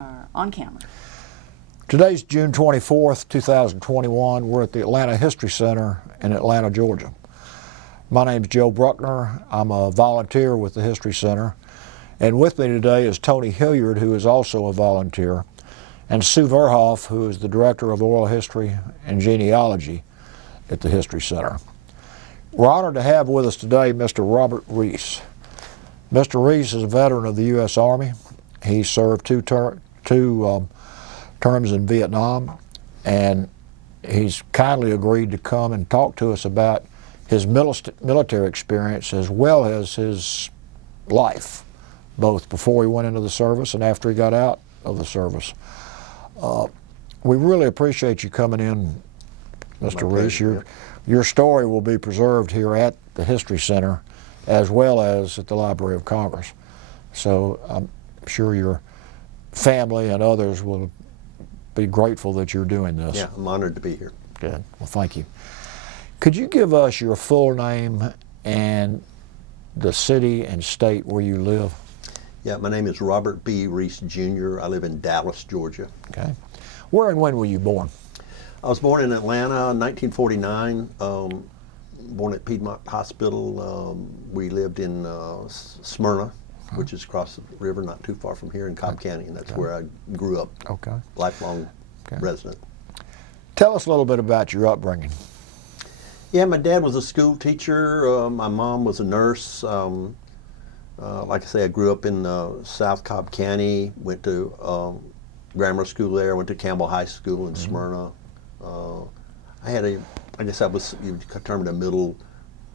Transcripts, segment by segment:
On camera. Today's June 24th, 2021. We're at the Atlanta History Center in Atlanta, Georgia. My name's Joe Bruckner. I'm a volunteer with the History Center. And with me today is Tony Hilliard, who is also a volunteer, and Sue Verhoff, who is the Director of Oral History and Genealogy at the History Center. We're honored to have with us today Mr. Robert Reese. Mr. Reese is a veteran of the U.S. Army. He served two terms in Vietnam, and he's kindly agreed to come and talk to us about his military experience as well as his life, both before he went into the service and after he got out of the service. We really appreciate you coming in, Mr. Reese. Your story will be preserved here at the History Center as well as at the Library of Congress. So I'm sure your family and others will be grateful that you're doing this. Yeah, I'm honored to be here. Good. Well, thank you. Could you give us your full name and the city and state where you live? Yeah, my name is Robert B. Reese Jr. I live in Dallas, Georgia. Okay. Where and when were you born? I was born in Atlanta in 1949, born at Piedmont Hospital. We lived in Smyrna, which is across the river, not too far from here in Cobb County, and that's where I grew up. Okay. Lifelong resident. Tell us a little bit about your upbringing. Yeah, my dad was a school teacher. My mom was a nurse. Like I say, I grew up in South Cobb County, went to grammar school there, went to Campbell High School in Smyrna. I had I guess I was, you could term it a middle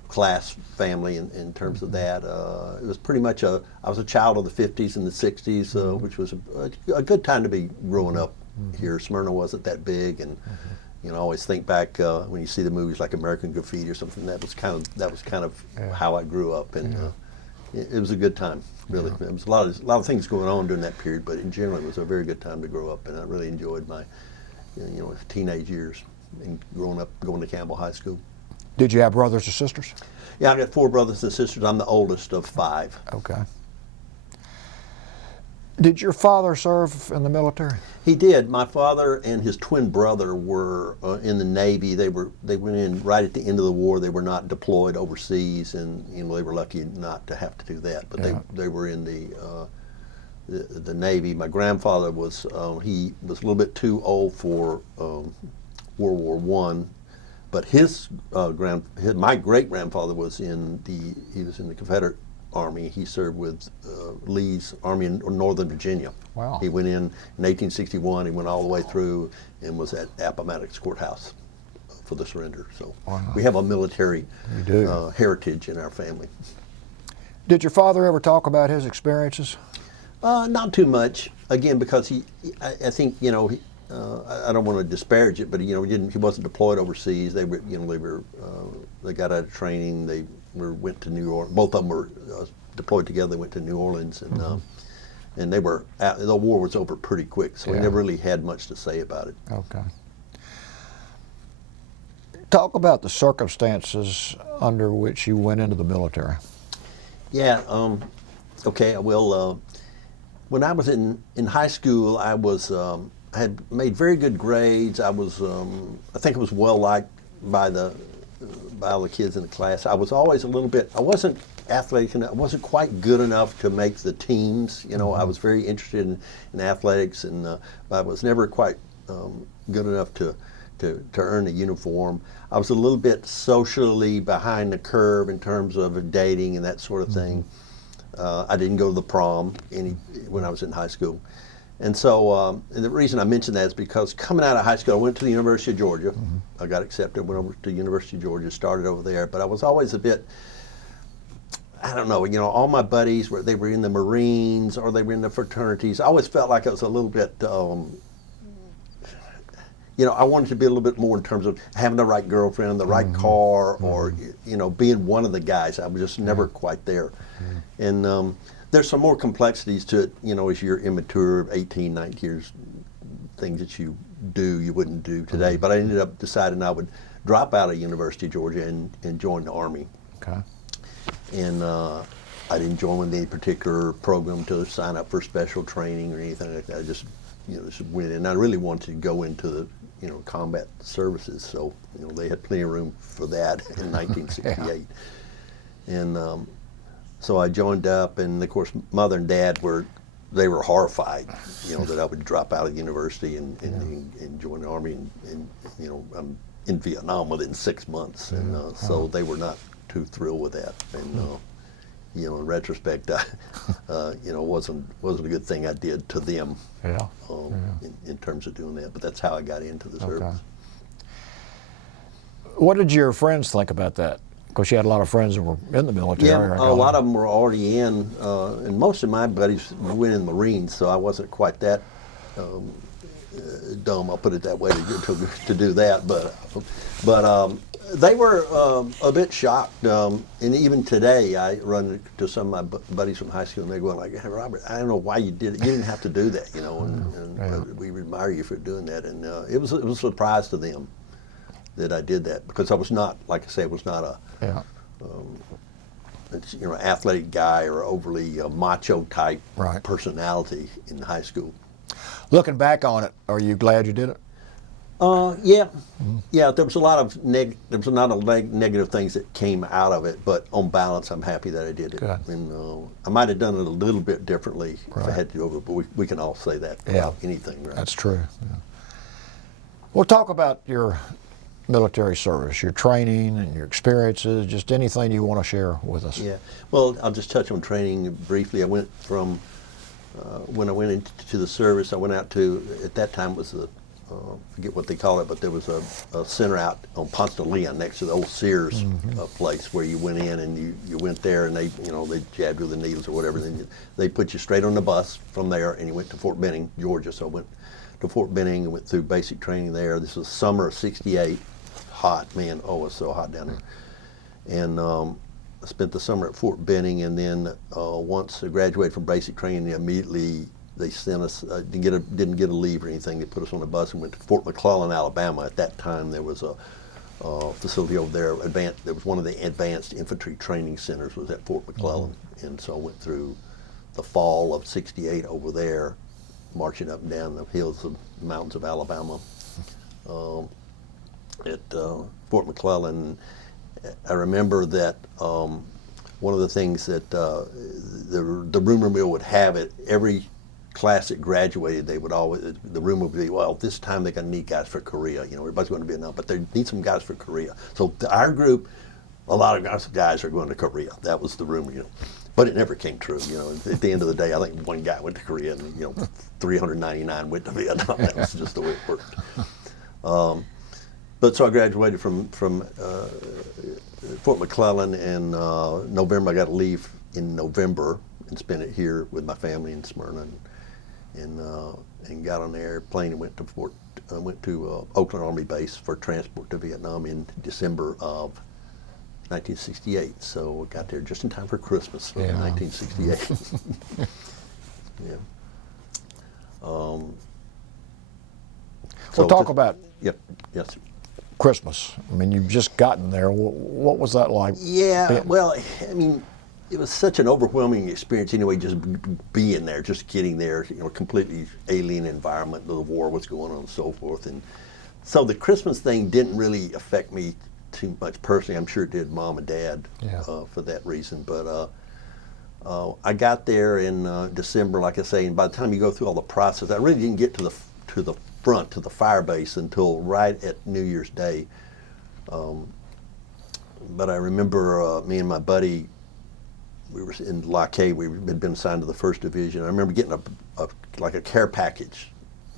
class family in terms of that. It was pretty much I was a child of the 50s and the 60s, which was a good time to be growing up here. Smyrna wasn't that big, and you know, I always think back when you see the movies like American Graffiti or something. That was kind of how I grew up, and it was a good time. Really, there was a lot of things going on during that period, but in general, it was a very good time to grow up, and I really enjoyed my teenage years and growing up, going to Campbell High School. Did you have brothers or sisters? Yeah, I got 4 brothers and sisters. I'm the oldest of 5. Okay. Did your father serve in the military? He did. My father and his twin brother were in the Navy. They went in right at the end of the war. They were not deployed overseas, and they were lucky not to have to do that. But they were in the Navy. My grandfather was he was a little bit too old for World War I. But my great grandfather was in the Confederate Army. He served with Lee's Army in Northern Virginia. Wow. He went in 1861. He went all the way through and was at Appomattox Courthouse for the surrender. So we have a military heritage in our family. Did your father ever talk about his experiences? Not too much. Again, because I think I don't want to disparage it, but he wasn't deployed overseas. They got out of training. They went to New Orleans. Both of them were deployed together. They went to New Orleans, and they were the war was over pretty quick, so he never really had much to say about it. Okay. Talk about the circumstances under which you went into the military. Yeah. Okay. Well, when I was in high school, I had made very good grades. I think I was well liked by all the kids in the class. I was always I wasn't athletic enough. I wasn't quite good enough to make the teams. I was very interested in athletics, and but I was never quite good enough to earn a uniform. I was a little bit socially behind the curve in terms of dating and that sort of thing. I didn't go to the prom when I was in high school. And so and the reason I mention that is because coming out of high school, I went to the University of Georgia. I got accepted, went over to the University of Georgia, started over there. But I was always a bit, I don't know, all my buddies, they were in the Marines or they were in the fraternities. I always felt like I was a little bit, I wanted to be a little bit more in terms of having the right girlfriend, the right car, or, being one of the guys. I was just never quite there. And there's some more complexities to it, as you're immature, 18, 19 years, things that you wouldn't do today. But I ended up deciding I would drop out of University of Georgia and join the Army. Okay. And I didn't join any particular program to sign up for special training or anything like that. I just, just went in. I really wanted to go into the, combat services. So, they had plenty of room for that in 1968. Yeah. And so I joined up, and of course, Mother and Dad were horrified, that I would drop out of university and join the Army, and I'm in Vietnam within 6 months, and so they were not too thrilled with that. And in retrospect, wasn't a good thing I did to them. Yeah. In terms of doing that, but that's how I got into the service. What did your friends think about that? Because you had a lot of friends that were in the military. Yeah, a lot of them were already in, and most of my buddies went in the Marines, so I wasn't quite that dumb, I'll put it that way, to do that. But they were a bit shocked, and even today I run into some of my buddies from high school, and they're going like, "Hey, Robert, I don't know why you did it. You didn't have to do that, and we admire you for doing that." And it was a surprise to them that I did that, because I was not, like I said, was not a athletic guy or overly macho type personality in high school. Looking back on it, are you glad you did it? Yeah, yeah. There was a lot of negative things that came out of it, but on balance, I'm happy that I did it. Good. And I might have done it a little bit differently if I had to do it, but we can all say that about anything, right? That's true. Yeah. We'll talk about your military service, your training and your experiences, just anything you want to share with us. Yeah. Well, I'll just touch on training briefly. I went from when I went into the service, I went out to, at that time was the forget what they call it, but there was a center out on Ponce de Leon next to the old Sears place, where you went in and you went there, and they jabbed you with the needles or whatever. Then they put you straight on the bus from there, and you went to Fort Benning, Georgia. So I went to Fort Benning and went through basic training there. This was summer of '68. Hot, man. Oh, it was so hot down there. And I spent the summer at Fort Benning, and then once I graduated from basic training, immediately they sent us, didn't get a leave or anything. They put us on a bus and went to Fort McClellan, Alabama. At that time, there was a facility over there. There was one of the advanced infantry training centers was at Fort McClellan, and so I went through the fall of '68 over there, marching up and down the hills of mountains of Alabama. At Fort McClellan, I remember that one of the things that the rumor mill would have it, every class that graduated, they would always, the rumor would be, well, this time they're going to need guys for Korea. Everybody's going to Vietnam, but they need some guys for Korea. So our group, a lot of guys are going to Korea. That was the rumor, But it never came true. At the end of the day, I think one guy went to Korea, and 399 went to Vietnam. That was just the way it worked. But so I graduated from Fort McClellan in November. I got to leave in November and spent it here with my family in Smyrna, and got on the airplane and went to Oakland Army Base for transport to Vietnam in December of 1968. So I got there just in time for Christmas of 1968. Yeah. We'll talk about. Yep. Yes. Christmas. I mean, you've just gotten there. What was that like? Yeah, well, I mean, it was such an overwhelming experience anyway, just being there, just getting there, completely alien environment, the war was going on and so forth. And so the Christmas thing didn't really affect me too much personally. I'm sure it did Mom and Dad for that reason. But I got there in December, like I say, and by the time you go through all the process, I really didn't get to the front, to the fire base, until right at New Year's Day. But I remember me and my buddy, we were in Lackey. We had been assigned to the 1st Division. I remember getting a care package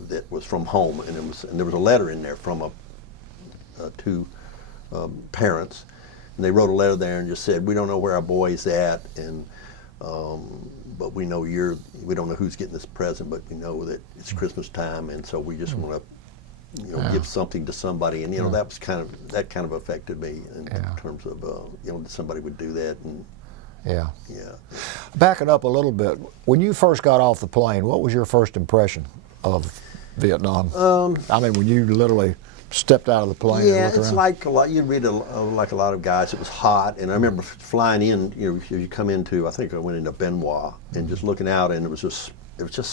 that was from home, and there was a letter in there from two parents, and they wrote a letter there and just said, "We don't know where our boy's at, and but we know we don't know who's getting this present, but we know that it's Christmas time, and so we just want to, give something to somebody." And that kind of affected me in terms of that somebody would do that. And back it up a little bit. When you first got off the plane, what was your first impression of Vietnam? I mean, when you literally stepped out of the plane? Yeah, and looked it's around? like a lot. You read like a lot of guys. It was hot, and I remember flying in. You come into. I think I went into Benoit, and just looking out, and it was just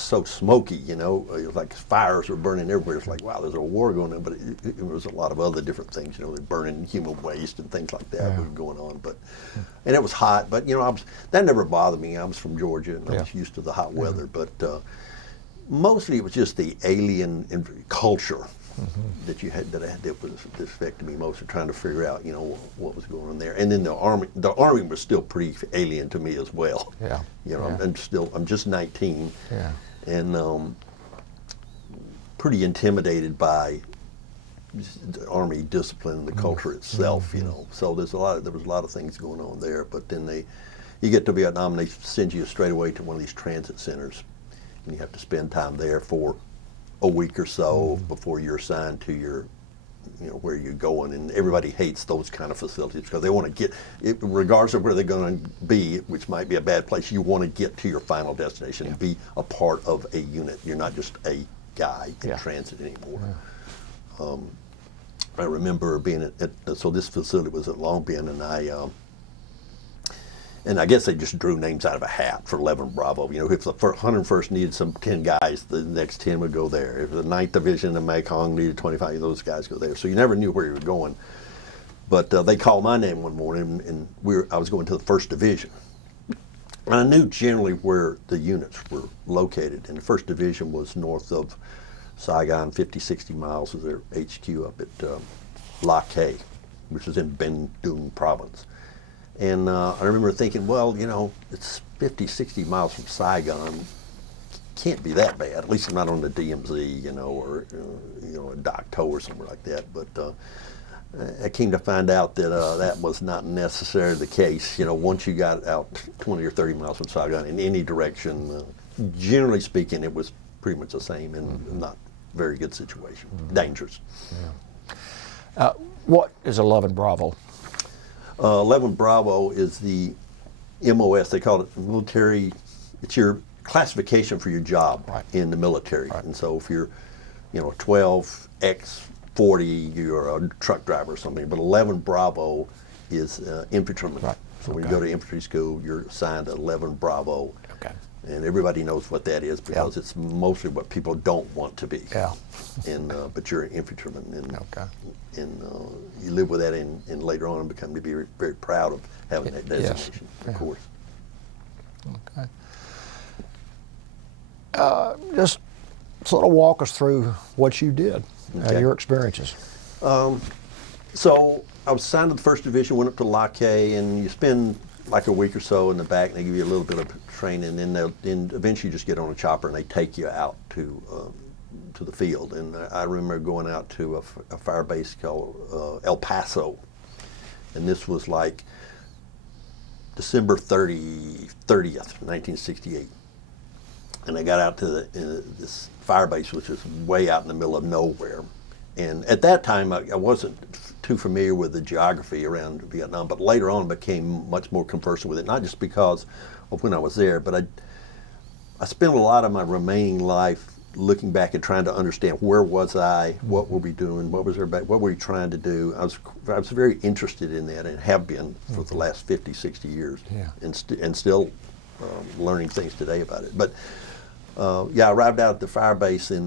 so smoky. It was like fires were burning everywhere. It's like, wow, there's a war going on, but it was a lot of other different things. They're burning human waste and things like that were going on. And it was hot, but that never bothered me. I was from Georgia, and I was used to the hot weather. But mostly it was just the alien culture. That was that affected me most, of trying to figure out what was going on there. And then the army was still pretty alien to me as well. I'm just 19, and pretty intimidated by the army discipline and the culture itself. So there was a lot of things going on there. But then you get to Vietnam, and they send you straight away to one of these transit centers, and you have to spend time there for a week or so before you're assigned to your, where you're going. And everybody hates those kind of facilities because they want to get, regardless of where they're going to be, which might be a bad place, you want to get to your final destination and be a part of a unit. You're not just a guy in transit anymore. I remember being so this facility was at Long Binh, and I guess they just drew names out of a hat for 11 Bravo. If the 101st needed some 10 guys, the next 10 would go there. If the 9th Division of Mekong needed 25, those guys go there. So you never knew where you were going. But they called my name one morning, and I was going to the 1st Division. And I knew generally where the units were located. And the 1st Division was north of Saigon, 50, 60 miles of their HQ up at La Caille, which is in Binh Duong province. And I remember thinking, well, it's 50, 60 miles from Saigon. Can't be that bad. At least not on the DMZ, or a Dak To or somewhere like that. But I came to find out that that was not necessarily the case. Once you got out 20 or 30 miles from Saigon in any direction, generally speaking, it was pretty much the same and not very good situation. Dangerous. What is 11 Bravo? 11 Bravo is the MOS. They call it military. It's your classification for your job in the military. And so if you're, 12X40, you're a truck driver or something. But 11 Bravo is infantryman. So when you go to infantry school, you're assigned 11 Bravo. And everybody knows what that is because it's mostly what people don't want to be. And but you're an infantryman, and you live with that, and later on become to be very proud of having that designation, of course. Just sort of walk us through what you did, your experiences. So I was assigned to the 1st Division, went up to La Caille, and you spend like a week or so in the back, and they give you a little bit of training, and then eventually you just get on a chopper and they take you out to the field. And I remember going out to a fire base called El Paso, and this was like December 30th, 1968. And I got out to this fire base, which was way out in the middle of nowhere. And at that time, I wasn't too familiar with the geography around Vietnam, but later on became much more conversant with it, not just because of when I was there, but I spent a lot of my remaining life looking back and trying to understand where was I, what were we doing, what were we trying to do. I was very interested in that and have been for the last 50, 60 years, and still learning things today about it. But I arrived out at the fire base at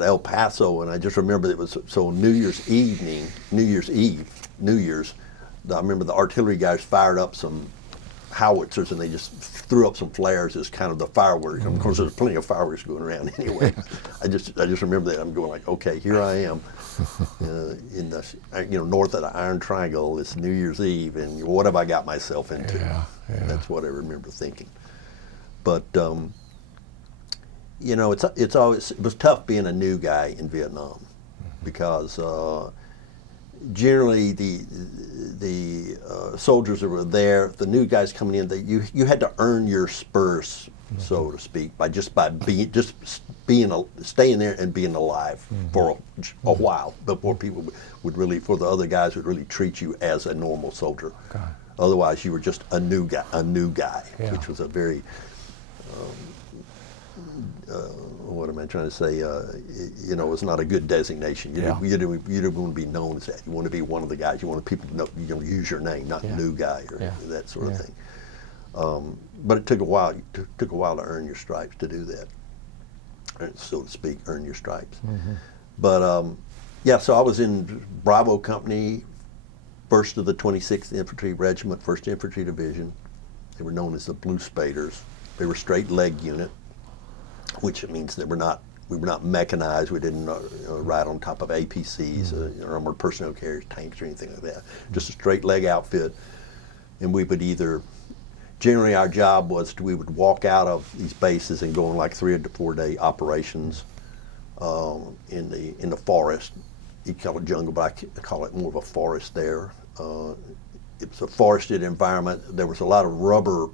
El Paso, and I just remember it was New Year's Eve. I remember the artillery guys fired up some howitzers, and they just threw up some flares as kind of the fireworks. Of course, there's plenty of fireworks going around anyway. I just remember that. I'm going like, okay, here I am in the north of the Iron Triangle. It's New Year's Eve, and what have I got myself into? That's what I remember thinking. But it was tough being a new guy in Vietnam because generally the soldiers that were there, the new guys coming in, you had to earn your spurs, so to speak, by staying there and being alive for a while before people would really, for the other guys would really treat you as a normal soldier. Otherwise, you were just a new guy, which was a very what am I trying to say? You know, it's not a good designation. You don't want to be known as that. You want to be one of the guys. You want people to know, you know, use your name, not new guy or that sort of thing. But it took a while. It took a while to earn your stripes to do that, so to speak, earn your stripes. But yeah, so I was in Bravo Company, 1st of the 26th Infantry Regiment, 1st Infantry Division. They were known as the Blue Spaders. They were straight leg unit, which means that we were not mechanized. We didn't ride on top of APCs, armored personnel carriers, tanks, or anything like that. Just a straight leg outfit. And we would generally our job was we would walk out of these bases and go on like 3 to 4 day operations in the forest. You call it jungle, but I call it more of a forest there. It was a forested environment. There was a lot of rubber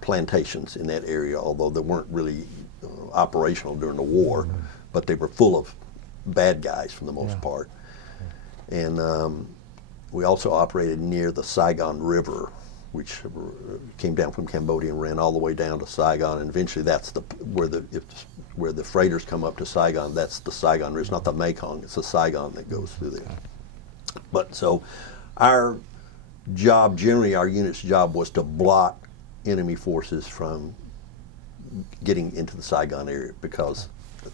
plantations in that area, although they weren't really operational during the war, but they were full of bad guys for the most part. And we also operated near the Saigon River, which came down from Cambodia and ran all the way down to Saigon, and eventually that's where the freighters come up to Saigon. That's the Saigon River. It's not the Mekong, it's the Saigon that goes through there. But so our job, generally our unit's job, was to block enemy forces from getting into the Saigon area, because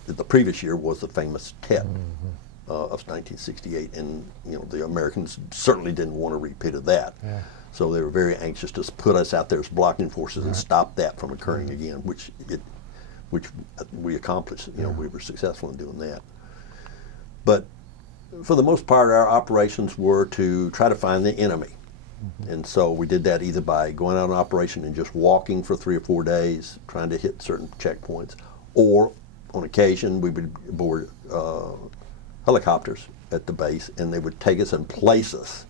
the previous year was the famous Tet of 1968, and you know, the Americans certainly didn't want a repeat of that. So they were very anxious to put us out there as blocking forces and stop that from occurring again, which we accomplished. You know, we were successful in doing that. But for the most part, our operations were to try to find the enemy. And so we did that either by going out on operation and just walking for 3 or 4 days, trying to hit certain checkpoints, or on occasion we would board helicopters at the base, and they would take us and place us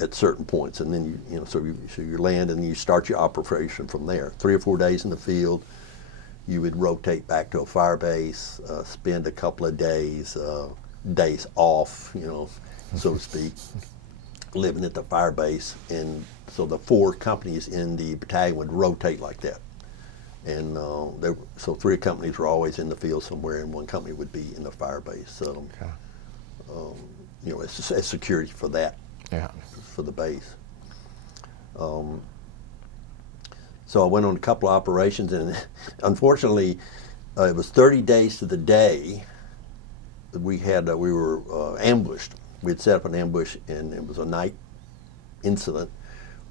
at certain points, and then so you land and you start your operation from there. 3 or 4 days in the field, you would rotate back to a fire base, spend a couple of days off, you know, so to speak, living at the fire base. And so the 4 companies in the battalion would rotate like that. And so 3 companies were always in the field somewhere, and 1 company would be in the fire base. So, you know, it's security for that, for the base. So I went on a couple of operations, and unfortunately, it was 30 days to the day that we were ambushed. We had set up an ambush, and it was a night incident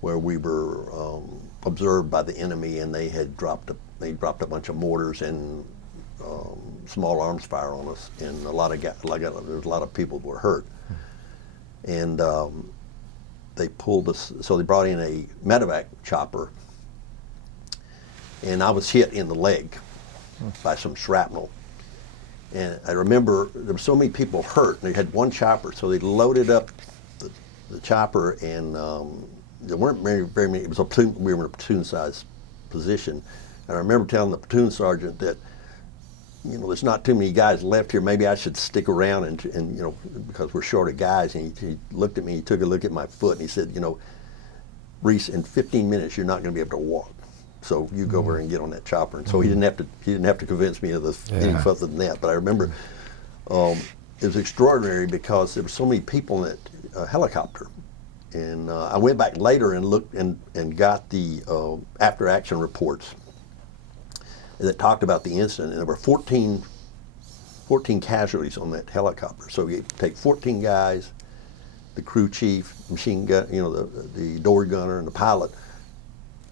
where we were observed by the enemy, and they dropped a bunch of mortars and small arms fire on us, and there was a lot of people that were hurt. And they pulled us, so they brought in a medevac chopper, and I was hit in the leg by some shrapnel. And I remember there were so many people hurt, and they had 1 chopper, so they loaded up the chopper, and there weren't very many. It was a platoon. We were in a platoon-sized position, and I remember telling the platoon sergeant that, you know, there's not too many guys left here. Maybe I should stick around, and you know, because we're short of guys. And he looked at me. He took a look at my foot, and he said, you know, Reese, in 15 minutes you're not going to be able to walk. So you go over and get on that chopper. And so he didn't have to convince me of any further than that. But I remember it was extraordinary because there were so many people in that helicopter. And I went back later and looked and got the after action reports that talked about the incident. And there were 14 casualties on that helicopter. So you take 14 guys, the crew chief, machine gun, you know, the door gunner, and the pilot.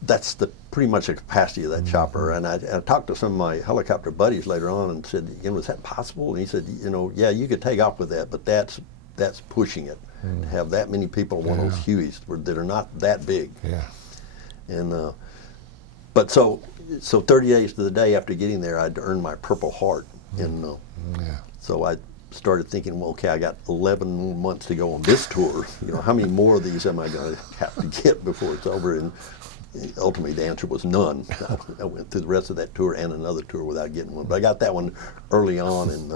That's pretty much the capacity of that chopper. And I talked to some of my helicopter buddies later on and said, you know, is that possible? And he said, you know, yeah, you could take off with that, but that's pushing it. To have that many people on one of those Hueys that are not that big. And but so 30 days to the day after getting there, I'd earned my Purple Heart. And so I started thinking, well, okay, I got 11 more months to go on this tour. You know, how many more of these am I going to have to get before it's over? And ultimately, the answer was none. I went through the rest of that tour and another tour without getting one. But I got that one early on and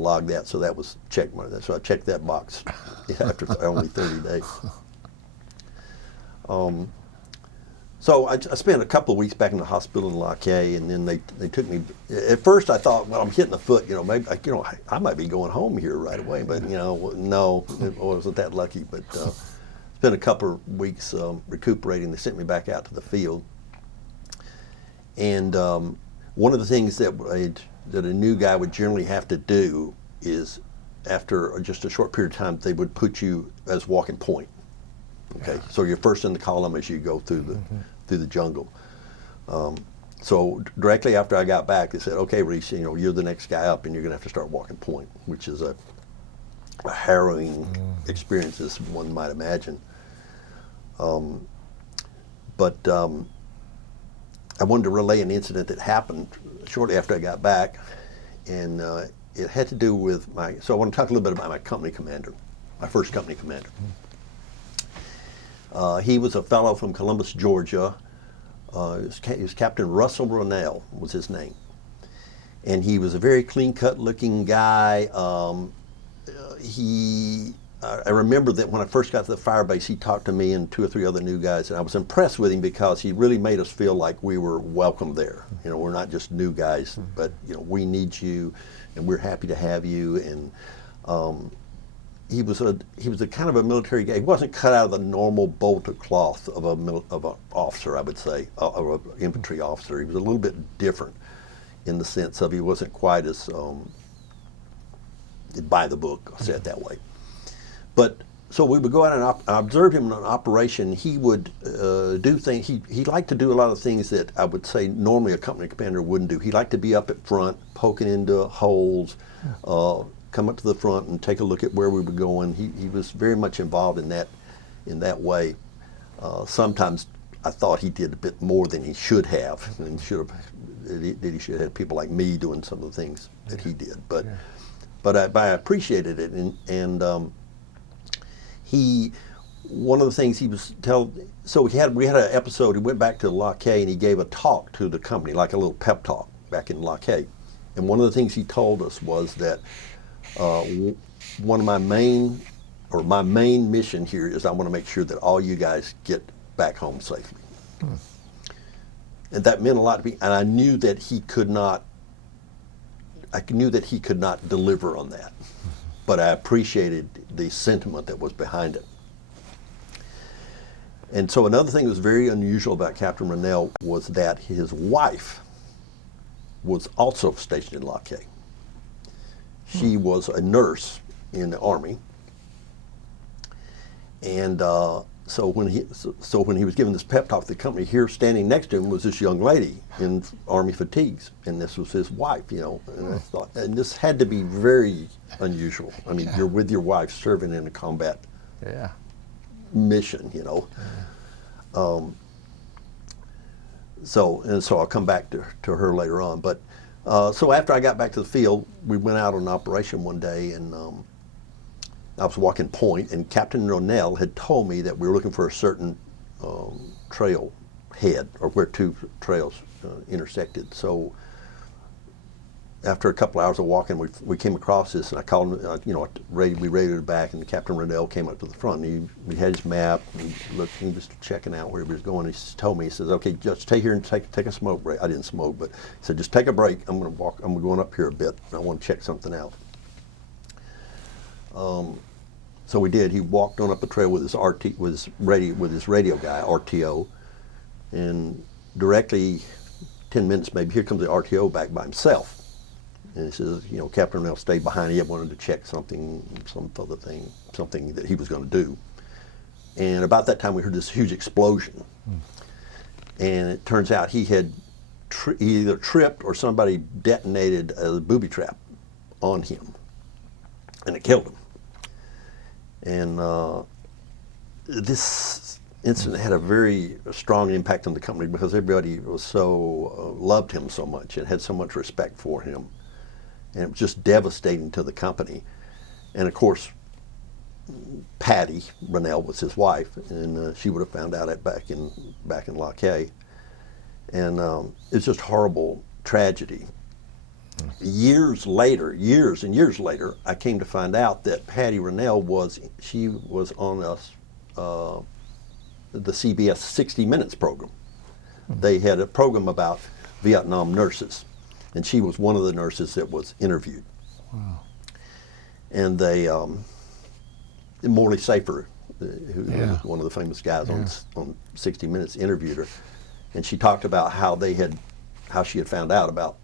logged that, so that was checkmarked. So I checked that box after only 30 days. So I spent a couple of weeks back in the hospital in Lock A, and then they took me. At first, I thought, well, I'm hitting the foot. Maybe I might be going home here right away. But no, it wasn't that lucky. But spent a couple of weeks recuperating. They sent me back out to the field, and one of the things that a new guy would generally have to do is, after just a short period of time, they would put you as walking point. Okay, so you're first in the column as you go through the jungle. So directly after I got back, they said, "Okay, Reese, you're the next guy up, and you're going to have to start walking point," which is a harrowing experience, as one might imagine. But I wanted to relay an incident that happened shortly after I got back, and it had to do with so I want to talk a little bit about my company commander, my first company commander. He was a fellow from Columbus, Georgia. He was Captain Russell Ronell was his name. And he was a very clean-cut looking guy. I remember that when I first got to the fire base, he talked to me and 2 or 3 other new guys, and I was impressed with him because he really made us feel like we were welcome there. We're not just new guys, but we need you, and we're happy to have you. And he was a kind of a military guy. He wasn't cut out of the normal bolt of cloth of an officer, I would say, of an infantry officer. He was a little bit different in the sense of he wasn't quite as by the book, I'll say it that way. But so we would go out and I observed him in an operation. He would do things. He liked to do a lot of things that I would say normally a company commander wouldn't do. He liked to be up at front, poking into holes, come up to the front and take a look at where we were going. He was very much involved in that way. Sometimes I thought he did a bit more than he should have, and he should have had people like me doing some of the things that he did. But I appreciated it, and one of the things he was so we had an episode. He went back to Lock K and he gave a talk to the company, like a little pep talk back in Lock K. And one of the things he told us was that one of my main mission here is I want to make sure that all you guys get back home safely. And that meant a lot to me. And I knew that he could not deliver on that. But I appreciated the sentiment that was behind it. And so another thing that was very unusual about Captain Ronell was that his wife was also stationed in Lock K. She was a nurse in the Army. And so when he was giving this pep talk to the company, here standing next to him was this young lady in Army fatigues, and this was his wife, And I thought, and this had to be very unusual. I mean, you're with your wife serving in a combat mission, So I'll come back to her later on. But so after I got back to the field, we went out on an operation one day, and I was walking point, and Captain Ronell had told me that we were looking for a certain trail head, or where 2 trails intersected. So after a couple hours of walking, we came across this, and I called him, we radioed it back, and Captain Ronell came up to the front, and he had his map, and he was checking out where he was going. He told me, he says, "Okay, just stay here and take a smoke break." I didn't smoke, but he said, "Just take a break. I'm going up here a bit, and I want to check something out." So we did. He walked on up the trail with his radio guy, RTO, and directly 10 minutes maybe, here comes the RTO back by himself. And he says, Captain Ronell stayed behind. He wanted to check something that he was going to do. And about that time, we heard this huge explosion. And it turns out he had he either tripped or somebody detonated a booby trap on him, and it killed him. And this incident had a very strong impact on the company because everybody was so loved him so much and had so much respect for him, and it was just devastating to the company. And of course, Patty Ronell was his wife, and she would have found out back in Lock K. And it's just horrible tragedy. Years and years later, I came to find out that Patty Ronell was on the CBS 60 Minutes program. they had a program about Vietnam nurses, and she was one of the nurses that was interviewed. Wow. And they, Morley Safer, who Yeah. was one of the famous guys on 60 Minutes, interviewed her, and she talked about how she had found out about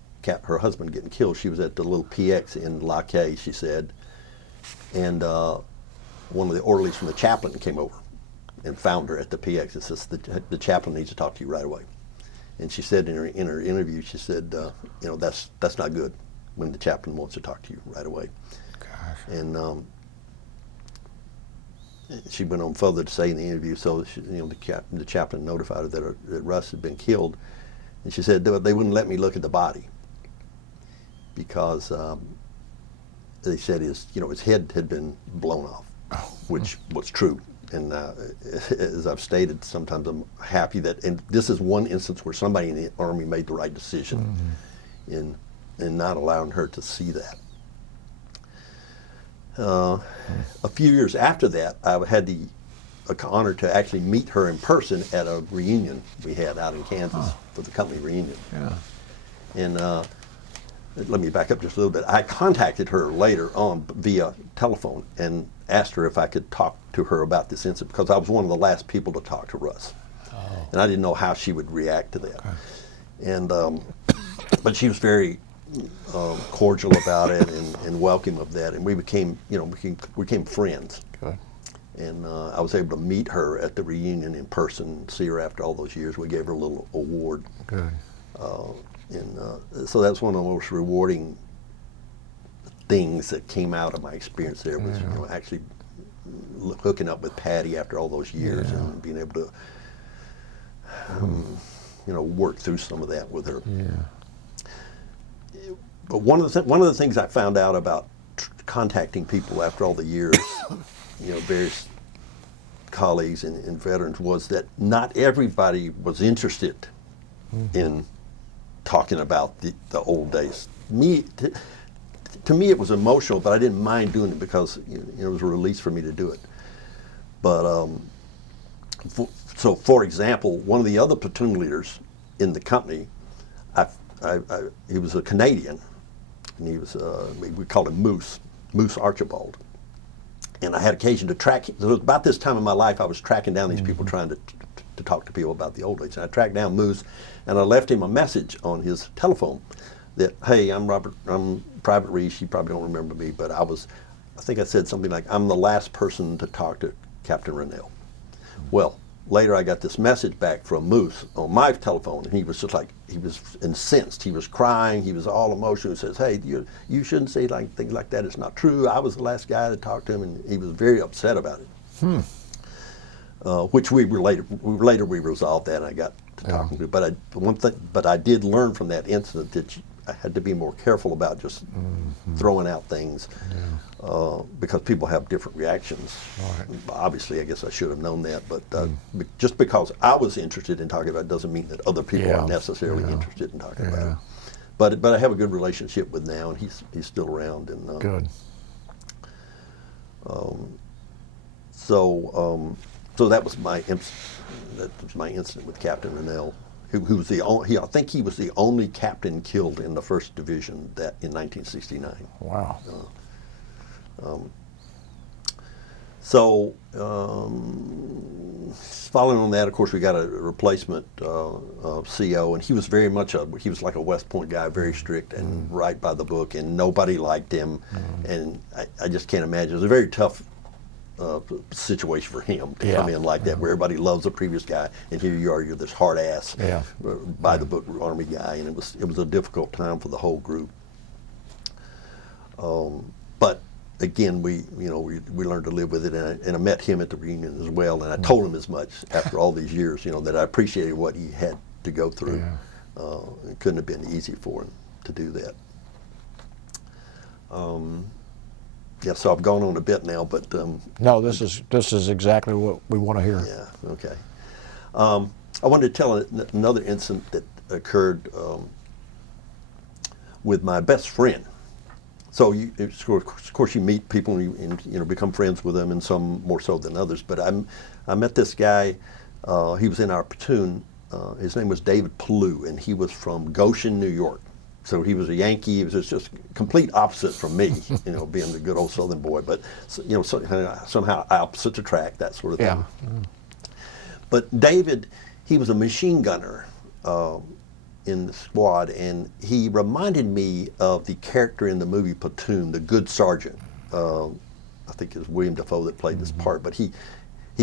her husband getting killed. She was at the little PX in La Caille, she said, and one of the orderlies from the chaplain came over and found her at the PX. It says, the chaplain needs to talk to you right away. And she said in her interview, she said, you know, that's not good when the chaplain wants to talk to you right away. Gosh. And she went on further to say in the interview, so she, you know, the chaplain notified her that Russ had been killed, and she said they wouldn't let me look at the body because they said his head had been blown off, which was true. And as I've stated, sometimes I'm happy that, and this is one instance where somebody in the Army made the right decision in not allowing her to see that. A few years after that, I had the honor to actually meet her in person at a reunion we had out in Kansas for the company reunion. Yeah. And let me back up just a little bit. I contacted her later on via telephone and asked her if I could talk to her about this incident because I was one of the last people to talk to Russ. And I didn't know how she would react to that. Okay. And but she was very cordial about it and welcome of that, and we became friends. Good. And I was able to meet her at the reunion in person, see her after all those years. We gave her a little award. Good. So that's one of the most rewarding things that came out of my experience there was actually hooking up with Patty after all those years and being able to work through some of that with her. Yeah. But one of the things I found out about contacting people after all the years, various colleagues and veterans, was that not everybody was interested in talking about the old days. To me, it was emotional, but I didn't mind doing it because it was a release for me to do it. But so, for example, one of the other platoon leaders in the company, he was a Canadian, and he was we called him Moose Archibald. And I had occasion to track him. It was about this time in my life I was tracking down these people trying to talk to people about the old days. And I tracked down Moose, and I left him a message on his telephone that, hey, I'm Private Reese. You probably don't remember me, but I think I said something like, I'm the last person to talk to Captain Rennell. Well, later I got this message back from Moose on my telephone, and he was just like, he was incensed. He was crying. He was all emotional. He says, hey, you shouldn't say things like that. It's not true. I was the last guy to talk to him, and he was very upset about it. Which we resolved that, and I got to talking to him. But I did learn from that incident that I had to be more careful about just throwing out things because people have different reactions. Right. Obviously, I guess I should have known that, but just because I was interested in talking about it doesn't mean that other people are necessarily interested in talking about it. But I have a good relationship with now, and he's still around. And good. So that was my incident with Captain Rennell, who was I think he was the only captain killed in the 1st Division in 1969. Wow. Following on that, of course, we got a replacement CO, and he was very much he was like a West Point guy, very strict and right by the book, and nobody liked him. And I just can't imagine. It was a very tough situation for him to come in like that, where everybody loves the previous guy, and here you are, you're this hard ass, by the book Army guy, and it was a difficult time for the whole group. But again, we learned to live with it, and I met him at the reunion as well, and I told him as much after all these years, that I appreciated what he had to go through. It couldn't have been easy for him to do that. So I've gone on a bit now, but no, this is exactly what we want to hear. Yeah. Okay. I wanted to tell another incident that occurred with my best friend. So of course you meet people and become friends with them, and some more so than others. But I met this guy. He was in our platoon, his name was David Pellew, and he was from Goshen, New York. So he was a Yankee. He was just complete opposite from me, you know, being the good old Southern boy. But you know, somehow opposites attract, that sort of thing. Yeah. But David, he was a machine gunner in the squad, and he reminded me of the character in the movie Platoon, the good sergeant. I think it was William Dafoe that played this part, but he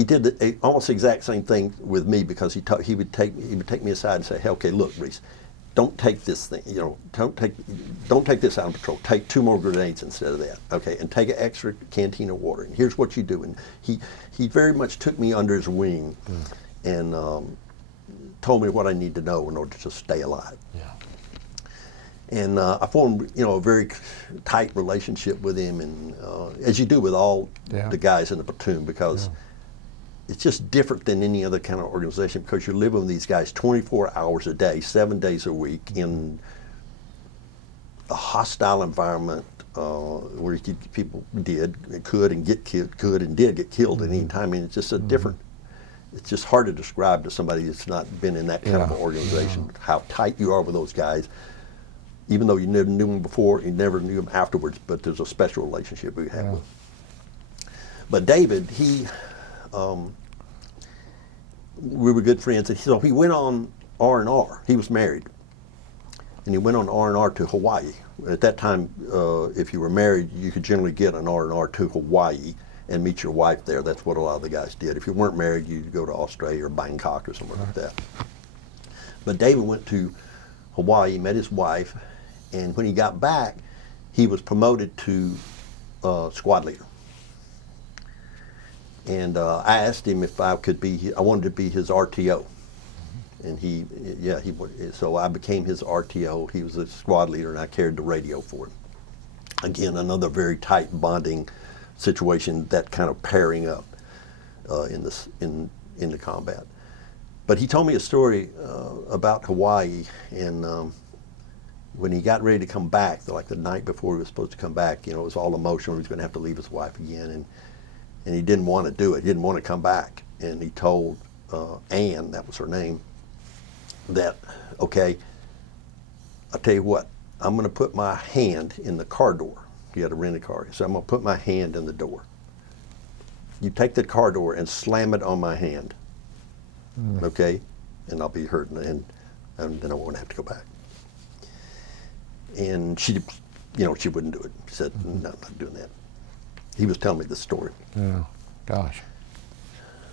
did almost the exact same thing with me, because he would take me aside and say, "Hey, okay, look, Reese, don't take this thing, you know, don't take this out on patrol. Take 2 more grenades instead of that, okay? And take an extra canteen of water. And here's what you do." And he very much took me under his wing, and told me what I need to know in order to stay alive. Yeah. And I formed, you know, a very tight relationship with him, and as you do with all the guys in the platoon, because it's just different than any other kind of organization, because you're living with these guys 24 hours a day, 7 days a week, in a hostile environment where people could and did get killed at any time. I mean, it's just a different. It's just hard to describe to somebody that's not been in that kind of an organization how tight you are with those guys. Even though you never knew them before, you never knew them afterwards, but there's a special relationship we have with them. But David, we were good friends, and so he went on R&R. He was married, and he went on R&R to Hawaii. At that time, if you were married, you could generally get an R&R to Hawaii and meet your wife there. That's what a lot of the guys did. If you weren't married, you'd go to Australia or Bangkok or somewhere like that. But David went to Hawaii, met his wife, and when he got back, he was promoted to squad leader. And I asked him if I wanted to be his RTO. And so I became his RTO. He was a squad leader, and I carried the radio for him. Again, another very tight bonding situation, that kind of pairing up in the combat. But he told me a story about Hawaii, and when he got ready to come back, like the night before he was supposed to come back, you know, it was all emotional. He was going to have to leave his wife again, and he didn't want to do it. He didn't want to come back. And he told Ann, that was her name, that, okay, I'll tell you what, I'm going to put my hand in the car door. He had a rented car. He said, I'm going to put my hand in the door. You take the car door and slam it on my hand, okay? And I'll be hurt, and then I won't have to go back. And she, you know, she wouldn't do it. She said, no, I'm not doing that. He was telling me this story. Yeah, gosh.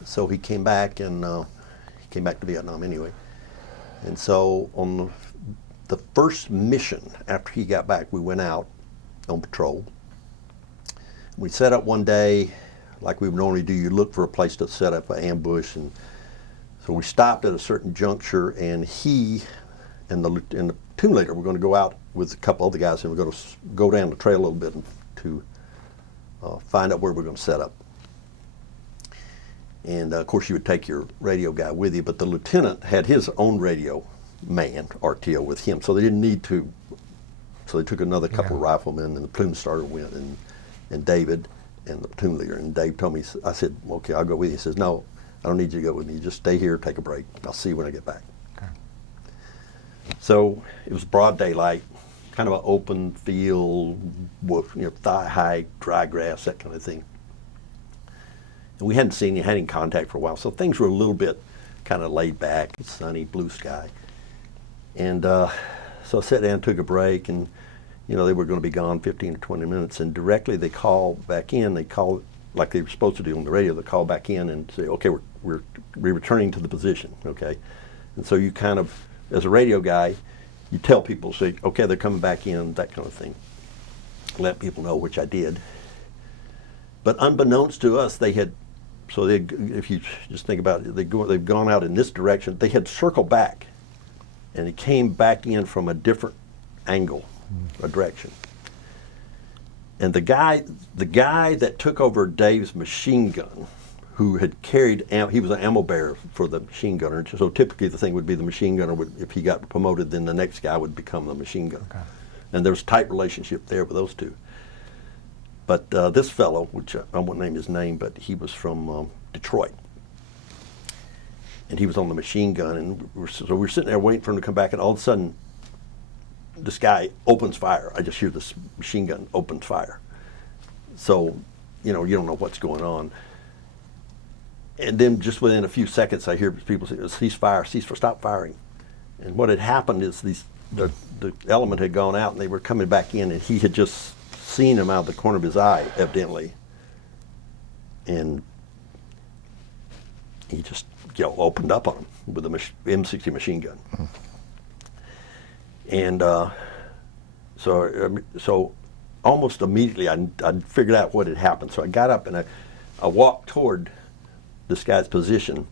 So he came back, and he came back to Vietnam anyway. And so on the first mission after he got back, we went out on patrol. We set up one day, like we would normally do. You look for a place to set up an ambush, and so we stopped at a certain juncture, and he and the platoon leader were going to go out with a couple other guys, and we're going to go down the trail a little bit to find out where we're going to set up. And of course, you would take your radio guy with you, but the lieutenant had his own radio man, RTO, with him, so they didn't need to. So they took another couple of riflemen, and the platoon starter went, and David and the platoon leader. And Dave told me, I said, okay, I'll go with you. He says, no, I don't need you to go with me. Just stay here, take a break. I'll see you when I get back. Okay. So it was broad daylight, kind of an open field, you know, thigh-high, dry grass, that kind of thing. And we hadn't seen had any contact for a while, so things were a little bit kind of laid back, sunny, blue sky. And so I sat down, took a break, and you know, they were going to be gone 15 or 20 minutes, and directly they called back in. They called, like they were supposed to do on the radio, they called back in and say, okay, we're returning to the position, okay? And so you kind of, as a radio guy, you tell people, say, okay, they're coming back in, that kind of thing. Let people know, which I did. But unbeknownst to us, they had, so they, if you just think about it, they've gone out in this direction. They had circled back, and it came back in from a different angle, a direction. And the guy that took over Dave's machine gun, who had carried, he was an ammo bearer for the machine gunner. So typically the thing would be the machine gunner would, if he got promoted, then the next guy would become the machine gunner. Okay. And there was a tight relationship there with those two. But this fellow, which I won't name his name, but he was from Detroit. and he was on the machine gun, and so we're sitting there waiting for him to come back, and all of a sudden, this guy opens fire. I just hear this machine gun opens fire. So, you don't know what's going on. And then just within a few seconds, I hear people say, "Cease fire, stop firing." And what had happened is the element had gone out, and they were coming back in, and he had just seen him out of the corner of his eye, evidently, and he just opened up on him with a M60 machine gun. And so almost immediately I figured out what had happened. So I got up and I walked toward this guy's position,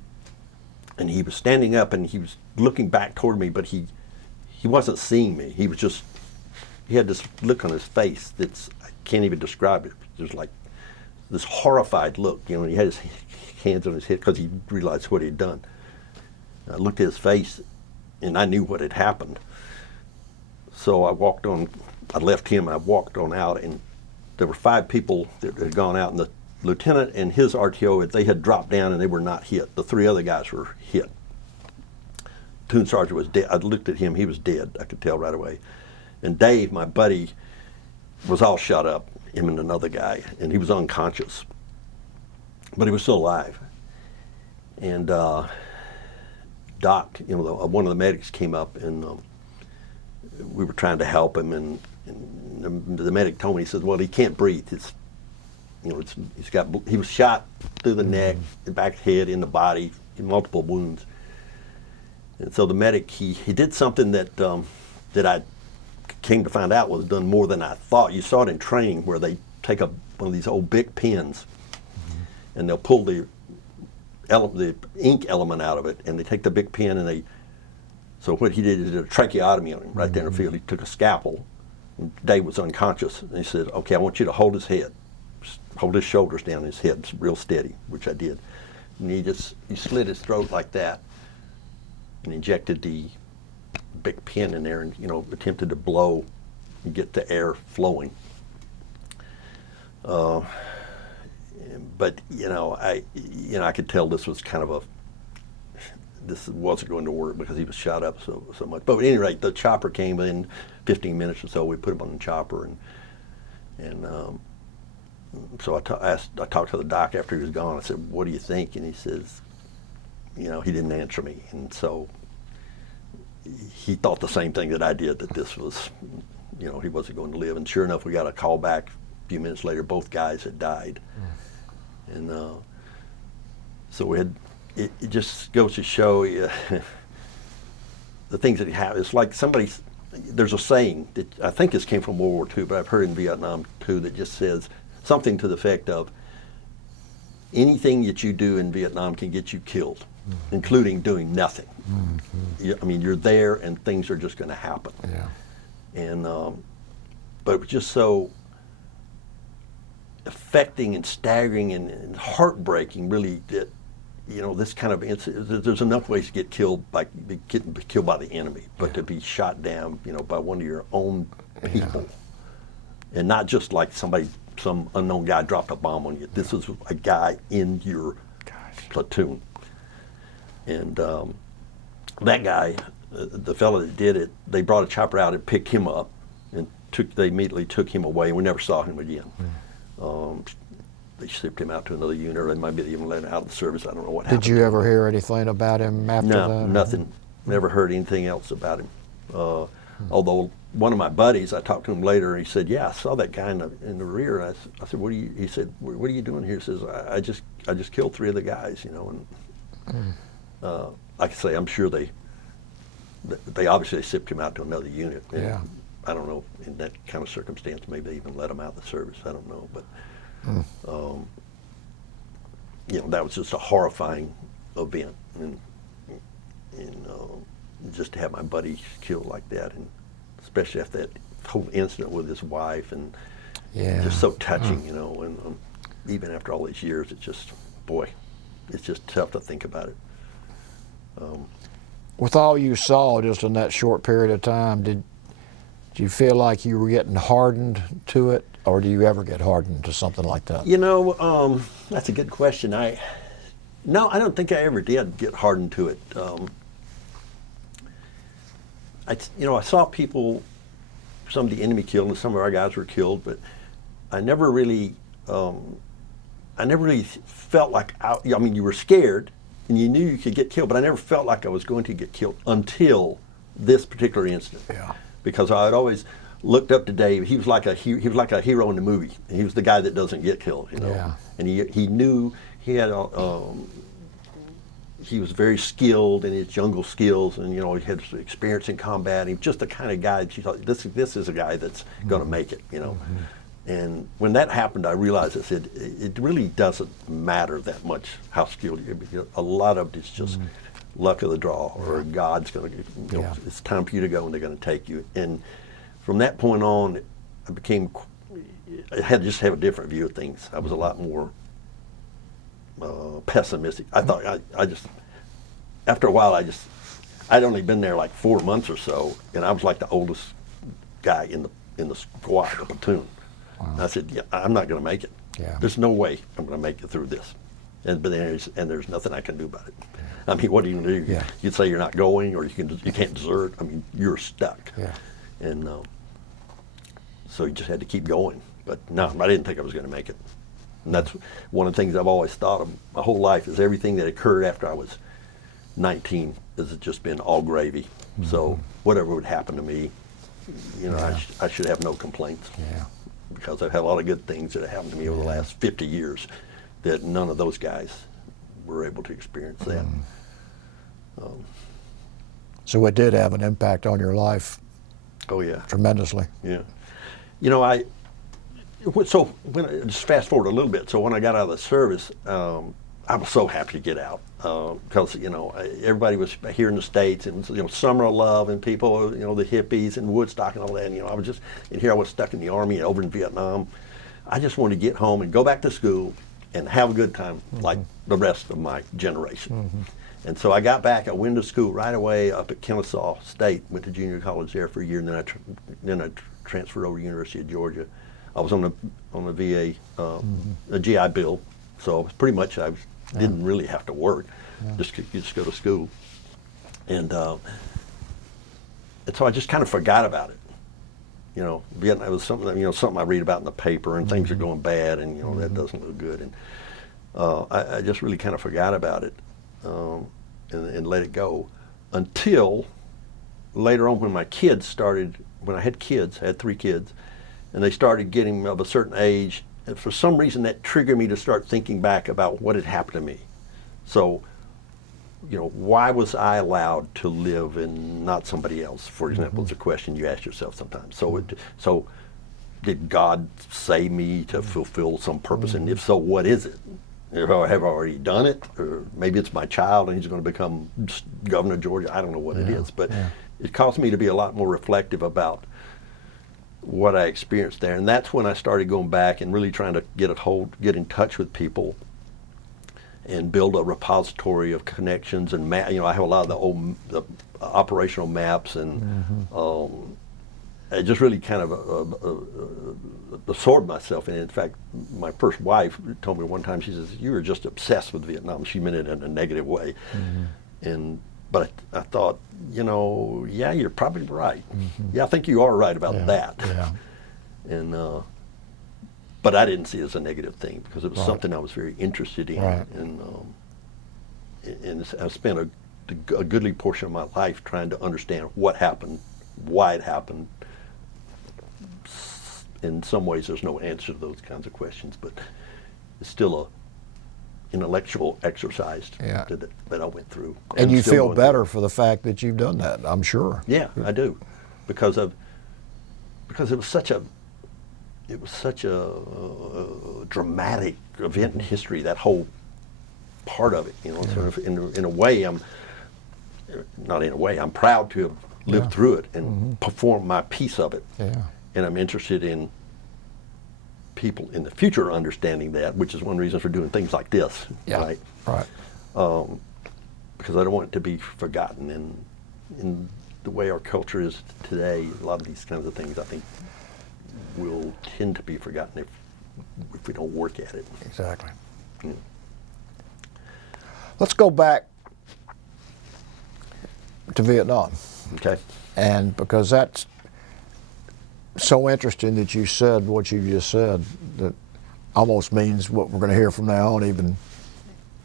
and he was standing up and he was looking back toward me, but he wasn't seeing me. He had this look on his face I can't even describe it. There's like this horrified look, and he had his hands on his head because he realized what he'd done. I looked at his face, and I knew what had happened. So I left him, I walked on out, and there were 5 people that had gone out, and the lieutenant and his RTO, they had dropped down and they were not hit. The 3 other guys were hit. Platoon sergeant was dead. I looked at him, he was dead, I could tell right away. And Dave, my buddy, was all shot up, him and another guy, and he was unconscious. But he was still alive. And Doc, one of the medics came up, and we were trying to help him, and the medic told me, he said, "Well, he can't breathe. He was shot through the neck, the back head, in the body, multiple wounds." And so the medic, he did something that I came to find out was done more than I thought. You saw it in training where they take one of these old Bic pens, and they'll pull the ink element out of it, and they take the Bic pen and so what he did is did a tracheotomy on him right there in the field. He took a scalpel. Dave was unconscious, and he said, "Okay, I want you to hold his head. Just hold his shoulders down, his head real steady," which I did. And he slit his throat like that and injected the Bic pen in there and, attempted to blow and get the air flowing. But, I could tell this was this wasn't going to work because he was shot up so much. But at any rate, the chopper came in 15 minutes or so. We put him on the chopper, and so I talked to the doc after he was gone. I said, "What do you think?" And he says, he didn't answer me. And so he thought the same thing that I did, that this was, he wasn't going to live. And sure enough, we got a call back a few minutes later. Both guys had died. And so we had, it just goes to show you the things that happen. It's like there's a saying that I think this came from World War II, but I've heard in Vietnam too, that just says something to the effect of, anything that you do in Vietnam can get you killed, including doing nothing. You're there and things are just going to happen. Yeah. And but it was just so affecting and staggering and heartbreaking, really, that this kind of incident, there's enough ways to get killed by the enemy, but to be shot down, by one of your own people, and not just like some unknown guy dropped a bomb on you. This was a guy in your platoon, and that guy, the fellow that did it, they brought a chopper out and picked him up, and they immediately took him away, and we never saw him again. They shipped him out to another unit, or maybe they even let him out of the service. I don't know what happened. Did you ever hear anything about him after that? No, nothing. Never heard anything else about him. Although one of my buddies, I talked to him later, and he said, "Yeah, I saw that guy in the rear." And I said, He said, "What are you doing here?" He says, I just killed 3 of the guys, And like I say, I'm sure they obviously shipped him out to another unit. And I don't know, in that kind of circumstance, maybe they even let him out of the service. I don't know, but that was just a horrifying event, and just to have my buddy killed like that, and especially after that whole incident with his wife, and just so touching, and even after all these years, it's just tough to think about it. With all you saw just in that short period of time, did you feel like you were getting hardened to it, or do you ever get hardened to something like that? That's a good question. No, I don't think I ever did get hardened to it. I saw people, some of the enemy killed, and some of our guys were killed, but I never really felt like, I mean, you were scared, and you knew you could get killed, but I never felt like I was going to get killed until this particular incident. Yeah. Because I had always looked up to Dave. He was like a hero in the movie. He was the guy that doesn't get killed, you know. Yeah. And he knew he had he was very skilled in his jungle skills, and he had experience in combat. He was just the kind of guy that you thought, this is a guy that's going to make it, And when that happened, I realized, I said, it really doesn't matter that much how skilled you are. A lot of it's just luck of the draw, or God's going to, it's time for you to go, and they're going to take you. And from that point on, I had to just have a different view of things. I was a lot more pessimistic. I thought after a while, I'd only been there like 4 months or so, and I was like the oldest guy in the squad, the platoon. Wow. And I said, yeah, I'm not going to make it. Yeah. There's no way I'm going to make it through this. But there's nothing I can do about it. I mean, what do you do? Yeah. You'd say you're not going, or you can't desert. I mean, you're stuck. Yeah. And so you just had to keep going. But no, I didn't think I was going to make it. And that's one of the things I've always thought of my whole life, is everything that occurred after I was 19 has just been all gravy. Mm-hmm. So whatever would happen to me, I should have no complaints. Yeah. Because I've had a lot of good things that have happened to me over the last 50 years that none of those guys were able to experience that. So it did have an impact on your life. Oh yeah. Tremendously. Yeah. Just fast forward a little bit. So when I got out of the service, I was so happy to get out because everybody was here in the States, and summer of love, and people, the hippies and Woodstock and all that. And, and here I was stuck in the Army and over in Vietnam. I just wanted to get home and go back to school and have a good time, like the rest of my generation. Mm-hmm. And so I got back. I went to school right away up at Kennesaw State. Went to junior college there for a year, and then I transferred over to University of Georgia. I was on the VA, a GI Bill, so pretty much I didn't really have to work, just go to school, and so I just kind of forgot about it. Vietnam was something I read about in the paper, and things are going bad, and that doesn't look good, and I just really kind of forgot about it and let it go until later on when my kids started. When I had kids, I had 3 kids. And they started getting of a certain age, and for some reason that triggered me to start thinking back about what had happened to me. So, why was I allowed to live and not somebody else? For example, it's a question you ask yourself sometimes. So did God save me to fulfill some purpose? And if so, what is it? Have I already done it? Or maybe it's my child and he's going to become governor of Georgia. I don't know what it is, but it caused me to be a lot more reflective about what I experienced there. And that's when I started going back and really trying to get in touch with people and build a repository of connections and I have a lot of the operational maps, and I just really kind of absorbed myself in it. In fact, my first wife told me one time, she says, "You were just obsessed with Vietnam." She meant it in a negative way. But I thought, yeah, you're probably right. Yeah, I think you are right about that. Yeah. And but I didn't see it as a negative thing, because it was something I was very interested in. Right. And I spent a goodly portion of my life trying to understand what happened, why it happened. In some ways, there's no answer to those kinds of questions, but it's still intellectual exercise that I went through. And you feel better for the fact that you've done that, I'm sure. Yeah, I do, because it was such a dramatic event in history, that whole part of it. Sort of in a way, I'm proud to have lived through it and performed my piece of it. Yeah. And I'm interested in people in the future understanding that, which is one reason for doing things like this. Yeah. Right. Because I don't want it to be forgotten. And in the way our culture is today, a lot of these kinds of things, I think, will tend to be forgotten if we don't work at it. Exactly. Yeah. Let's go back to Vietnam. Okay. And because that's so interesting that you said what you just said, that almost means what we're going to hear from now on even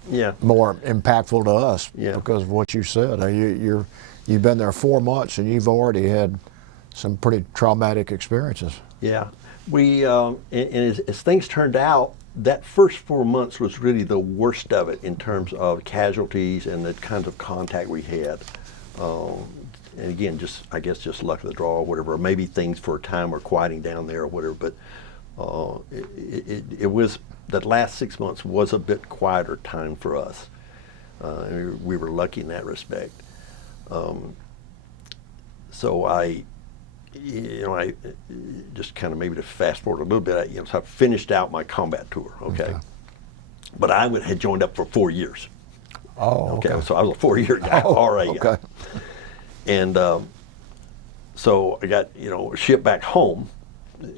Yeah. more impactful to us Yeah. because of what you said. You've been there 4 months and you've already had some pretty traumatic experiences. Yeah. We, and as things turned out, that first 4 months was really the worst of it in terms of casualties and the kinds of contact we had. And again, I guess just luck of the draw or whatever, or maybe things for a time were quieting down there or whatever, but it was, that last 6 months was a bit quieter time for us. And we were lucky in that respect. So I just kind of maybe to fast forward a little bit, so I finished out my combat tour, okay? But I had joined up for 4 years. Oh, okay. So I was a 4-year guy, RA guy. Okay. And so I got, shipped back home,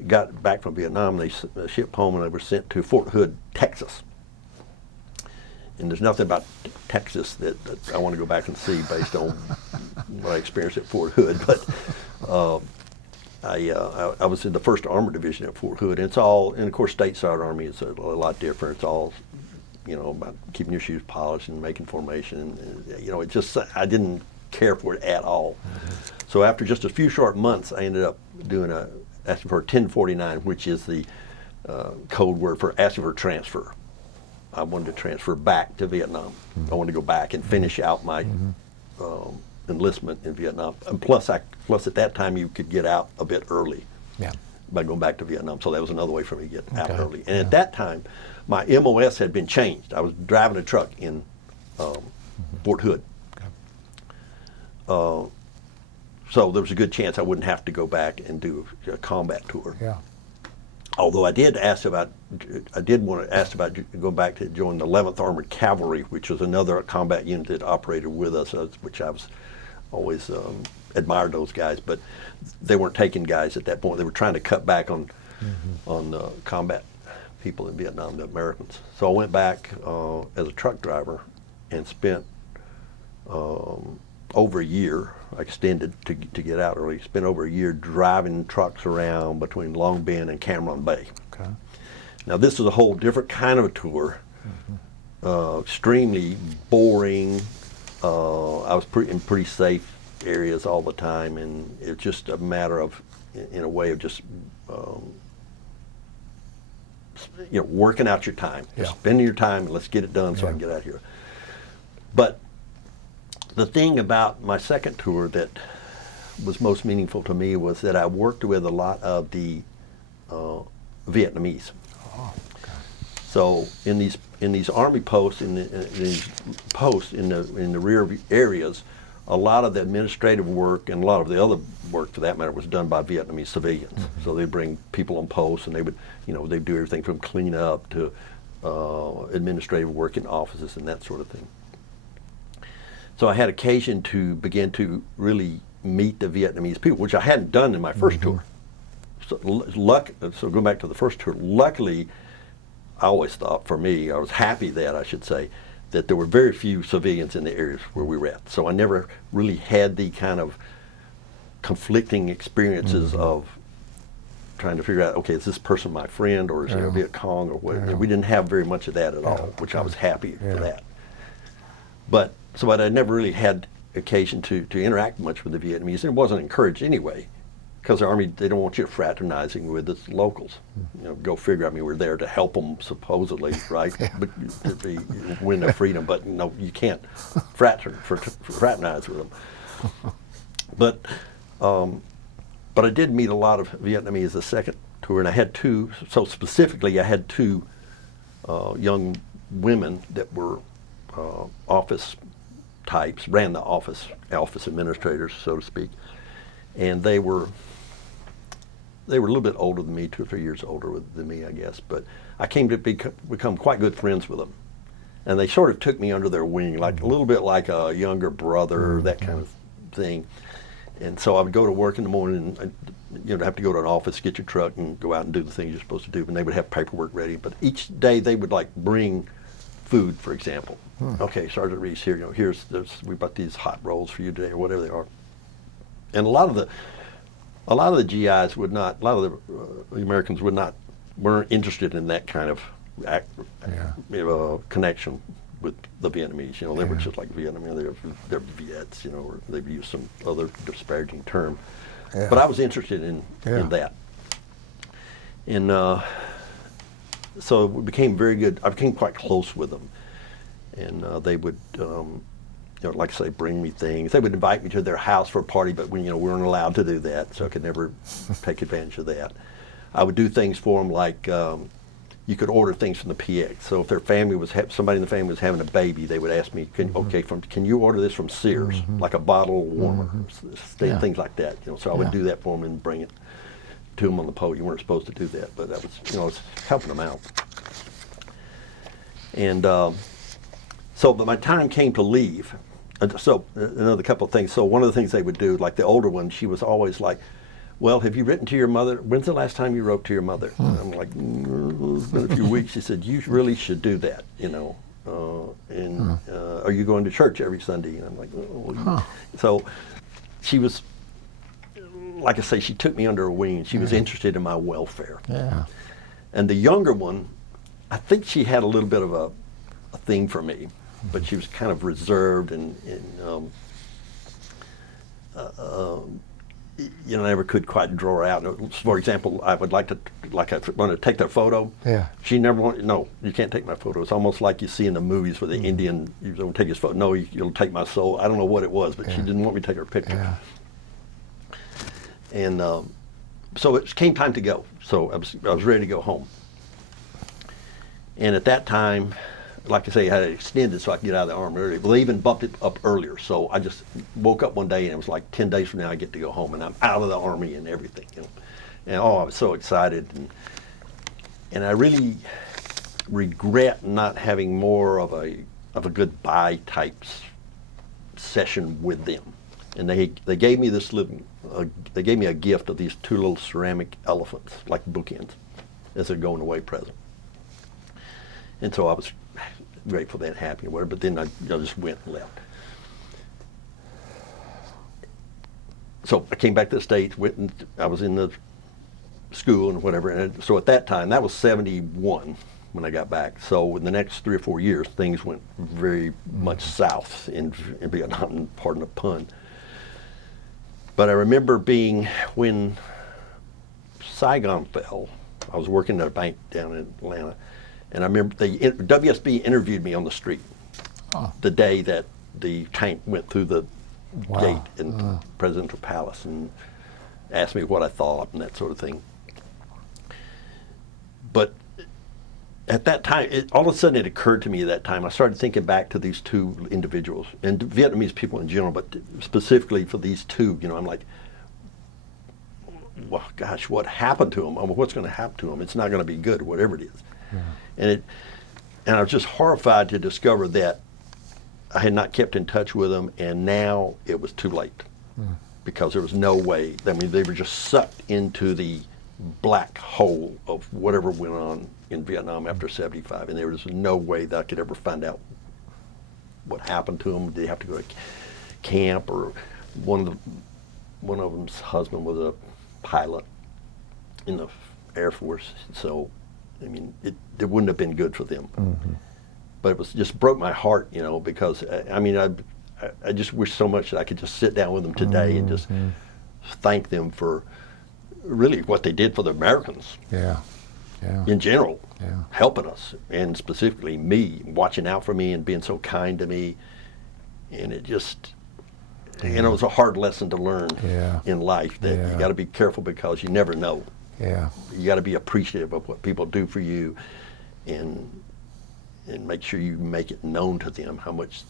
got back from Vietnam, they shipped home and they were sent to Fort Hood, Texas. And there's nothing about Texas that I want to go back and see based on what I experienced at Fort Hood. But I was in the 1st Armored Division at Fort Hood. And it's all, and of course, stateside Army is a lot different. It's all, about keeping your shoes polished and making formation. And, it just, I didn't care for it at all. So after just a few short months, I ended up asking for a 1049, which is the code word for asking for transfer. I wanted to transfer back to Vietnam. I wanted to go back and finish out my enlistment in Vietnam. And plus at that time, you could get out a bit early by going back to Vietnam. So that was another way for me to get out early. And at that time, my MOS had been changed. I was driving a truck in Fort Hood. So there was a good chance I wouldn't have to go back and do a combat tour. Yeah. Although I did want to ask about going back to join the 11th Armored Cavalry, which was another combat unit that operated with us, which I was always admired those guys, but they weren't taking guys at that point. They were trying to cut back on combat people in Vietnam, the Americans. So I went back as a truck driver and spent over a year. I extended to get out early. Spent over a year driving trucks around between Long Binh and Cam Ranh Bay. Okay. Now this is a whole different kind of a tour. Extremely boring. I was in pretty safe areas all the time, and it's just a matter of, in a way of just, working out your time, just spending your time, and let's get it done so I can get out of here. But the thing about my second tour that was most meaningful to me was that I worked with a lot of the Vietnamese. Oh, okay. So in these army posts, in the rear areas, a lot of the administrative work and a lot of the other work, for that matter, was done by Vietnamese civilians. So they bring people on posts, and they would, they'd do everything from clean up to administrative work in offices and that sort of thing. So I had occasion to begin to really meet the Vietnamese people, which I hadn't done in my first tour. So going back to the first tour, luckily, I always thought, for me, I was happy that, I should say, that there were very few civilians in the areas where we were at. So I never really had the kind of conflicting experiences of trying to figure out, okay, is this person my friend, or is he a Viet Cong, or what? We didn't have very much of that at all, which I was happy for that. But I never really had occasion to interact much with the Vietnamese, and it wasn't encouraged anyway, because the Army, they don't want you fraternizing with the locals. Go figure. I mean, we're there to help them, supposedly, right? But to win their freedom, but no, you can't fraternize with them. But I did meet a lot of Vietnamese the second tour, and I had two. So specifically, I had two young women that were office types, ran the office administrators, so to speak, and they were a little bit older than me, 2 or 3 years older than me, I guess. But I came to become quite good friends with them, and they sort of took me under their wing, like a little bit like a younger brother, that kind of thing. And so I would go to work in the morning, and have to go to an office, get your truck, and go out and do the things you're supposed to do. And they would have paperwork ready. But each day they would bring food, for example. Okay, Sergeant Reese, here, we brought these hot rolls for you today, or whatever they are. And a lot of the GIs would not, a lot of the Americans weren't interested in that kind of connection with the Vietnamese. They were just like Vietnamese. They're Viets, or they've used some other disparaging term. Yeah. But I was interested in that. And so we became very good. I became quite close with them. And they would, like I say, bring me things. They would invite me to their house for a party, but we weren't allowed to do that, so I could never take advantage of that. I would do things for them like you could order things from the PX. So if their family was somebody in the family was having a baby, they would ask me, can you order this from Sears, like a bottle warmer, things like that. So I would do that for them and bring it to them on the pole. You weren't supposed to do that, but that was, it's helping them out. And so, but my time came to leave. So another couple of things. So one of the things they would do, like the older one, she was always like, well, have you written to your mother? When's the last time you wrote to your mother? And I'm like, it's been a few weeks. She said, you really should do that, are you going to church every Sunday? And I'm like, oh. So she was, like I say, she took me under her wing. She was interested in my welfare. Yeah. And the younger one, I think she had a little bit of a thing for me, but she was kind of reserved and never could quite draw her out. For example, I would want to take their photo. Yeah. She never wanted, no, you can't take my photo. It's almost like you see in the movies where the Indian, you don't take his photo. No, you'll take my soul. I don't know what it was, but she didn't want me to take her picture. Yeah. And so it came time to go. So I was ready to go home. And at that time, like I say, I had it extended so I could get out of the Army early. But they even bumped it up earlier. So I just woke up one day and it was like 10 days from now I get to go home and I'm out of the Army and everything. And I was so excited. And I really regret not having more of a goodbye type session with them. And they gave me they gave me a gift of these 2 little ceramic elephants, like bookends, as a going away present. And so I was grateful and happy or whatever, but then I just went and left. So I came back to the States, I was in the school and whatever, and so at that time, that was 71 when I got back. So in the next 3 or 4 years, things went very much south in Vietnam, pardon the pun. But I remember when Saigon fell, I was working at a bank down in Atlanta, and I remember WSB interviewed me on the street the day that the tank went through the gate in the Presidential Palace and asked me what I thought and that sort of thing. But at that time, all of a sudden it occurred to me at that time, I started thinking back to these 2 individuals, and Vietnamese people in general, but specifically for these 2, I'm like, well, gosh, what happened to them? What's going to happen to them? It's not going to be good, whatever it is. Yeah. And I was just horrified to discover that I had not kept in touch with them, and now it was too late because there was no way. I mean, they were just sucked into the black hole of whatever went on in Vietnam after '75, and there was no way that I could ever find out what happened to them. Did they have to go to camp, or one of them's husband was a pilot in the Air Force, so I mean, it wouldn't have been good for them. But it just broke my heart, because I just wish so much that I could just sit down with them today and just thank them for really what they did for the Americans. In general, helping us, and specifically me, watching out for me and being so kind to me. And it just, it was a hard lesson to learn in life, that you got to be careful because you never know. You got to be appreciative of what people do for you, and make sure you make it known to them how much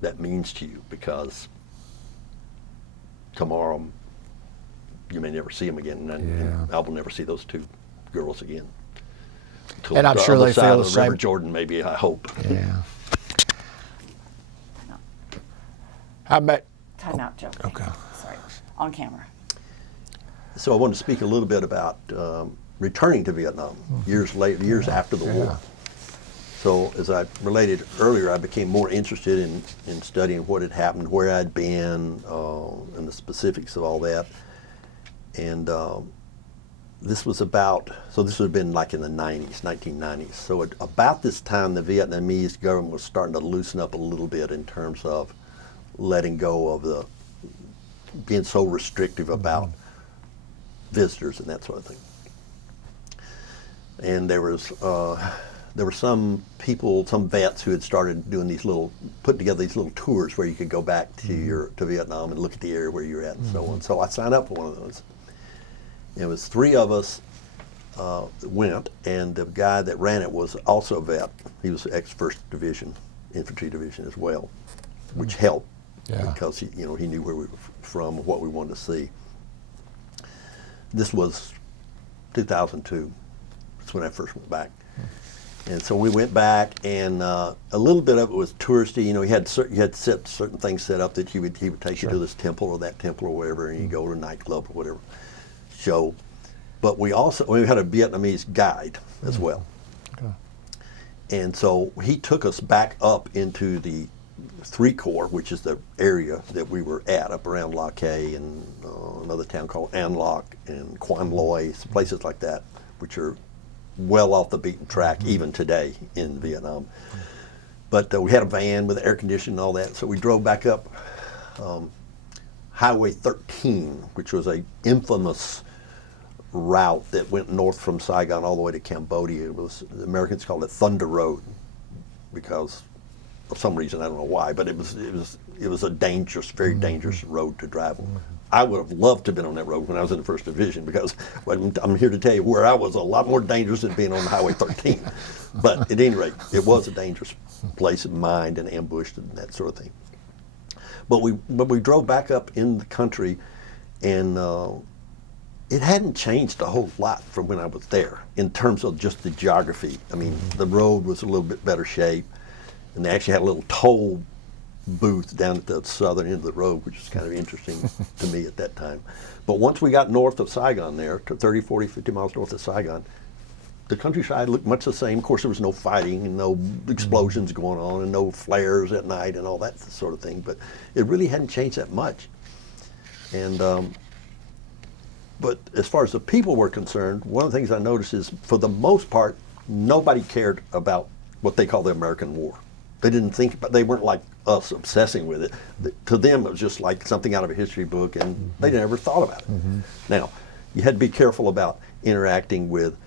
that means to you, because tomorrow you may never see them again, and I will never see those 2 girls again. And I'm sure they feel the same. River Jordan, maybe, I hope. I met. Time out, Joe. Okay. Sorry. On camera. So I want to speak a little bit about returning to Vietnam years later, years after the war. So as I related earlier, I became more interested in studying what had happened, where I'd been, and the specifics of all that. And this was about, so this would have been like in the 90s, 1990s. So at about this time, the Vietnamese government was starting to loosen up a little bit in terms of letting go of the, being so restrictive about visitors and that sort of thing. And there were some people, some vets who had started doing these little, putting together these little tours where you could go back to to Vietnam and look at the area where you're at and so on. So I signed up for one of those. It was 3 of us went, and the guy that ran it was also a vet. He was ex-1st Division, Infantry Division as well, which helped because he knew where we were from, what we wanted to see. This was 2002. That's when I first went back. And so we went back, and a little bit of it was touristy. You know, he had certain things set up that he would take you to this temple or that temple or whatever, and you go to a nightclub or whatever show. But we had a Vietnamese guide as well. Okay. And so he took us back up into the 3 Corps, which is the area that we were at, up around La Caille and another town called An Loc and Quan Loy, places like that, which are well off the beaten track even today in Vietnam. But we had a van with air conditioning and all that, so we drove back up Highway 13, which was a infamous route that went north from Saigon all the way to Cambodia. It was, the Americans called it Thunder Road because for some reason, I don't know why, but it was a dangerous, very dangerous road to travel. I would have loved to have been on that road when I was in the 1st Division because I'm here to tell you where I was a lot more dangerous than being on Highway 13. But at any rate, it was a dangerous place, mined and ambushed and that sort of thing. But we drove back up in the country, and it hadn't changed a whole lot from when I was there in terms of just the geography. I mean, the road was a little bit better shape, and they actually had a little toll booth down at the southern end of the road, which was kind of interesting to me at that time. But once we got north of Saigon there, to 30, 40, 50 miles north of Saigon, the countryside looked much the same. Of course, there was no fighting and no explosions going on and no flares at night and all that sort of thing, but it really hadn't changed that much. And but as far as the people were concerned, one of the things I noticed is, for the most part, nobody cared about what they call the American War. They didn't think about, they weren't like us obsessing with it. To them, it was just like something out of a history book, and they never thought about it. Now, you had to be careful about interacting with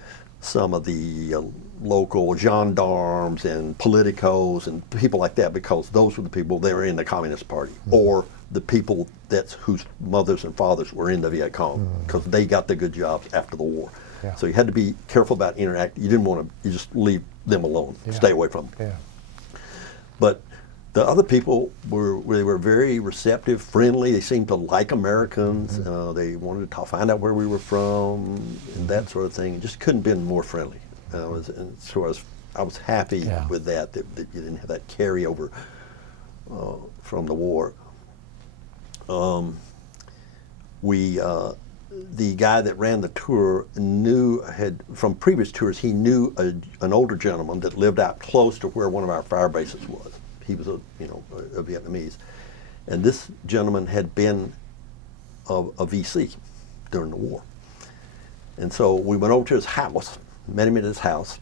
some of the local gendarmes and politicos and people like that, because those were the people that were in the Communist Party, or the people whose mothers and fathers were in the Viet Cong, because they got the good jobs after the war. Yeah. So you had to be careful about interacting. You didn't want to, you just leave them alone, stay away from them. Yeah. But the other people were very receptive, friendly. They seemed to like Americans. They wanted to find out where we were from and that sort of thing. It just couldn't have been more friendly. And so I was happy with that you didn't have that carryover from the war. The guy that ran the tour from previous tours, he knew an older gentleman that lived out close to where one of our fire bases was. He was a Vietnamese, and this gentleman had been a VC during the war. And so we went over to his house, met him at his house,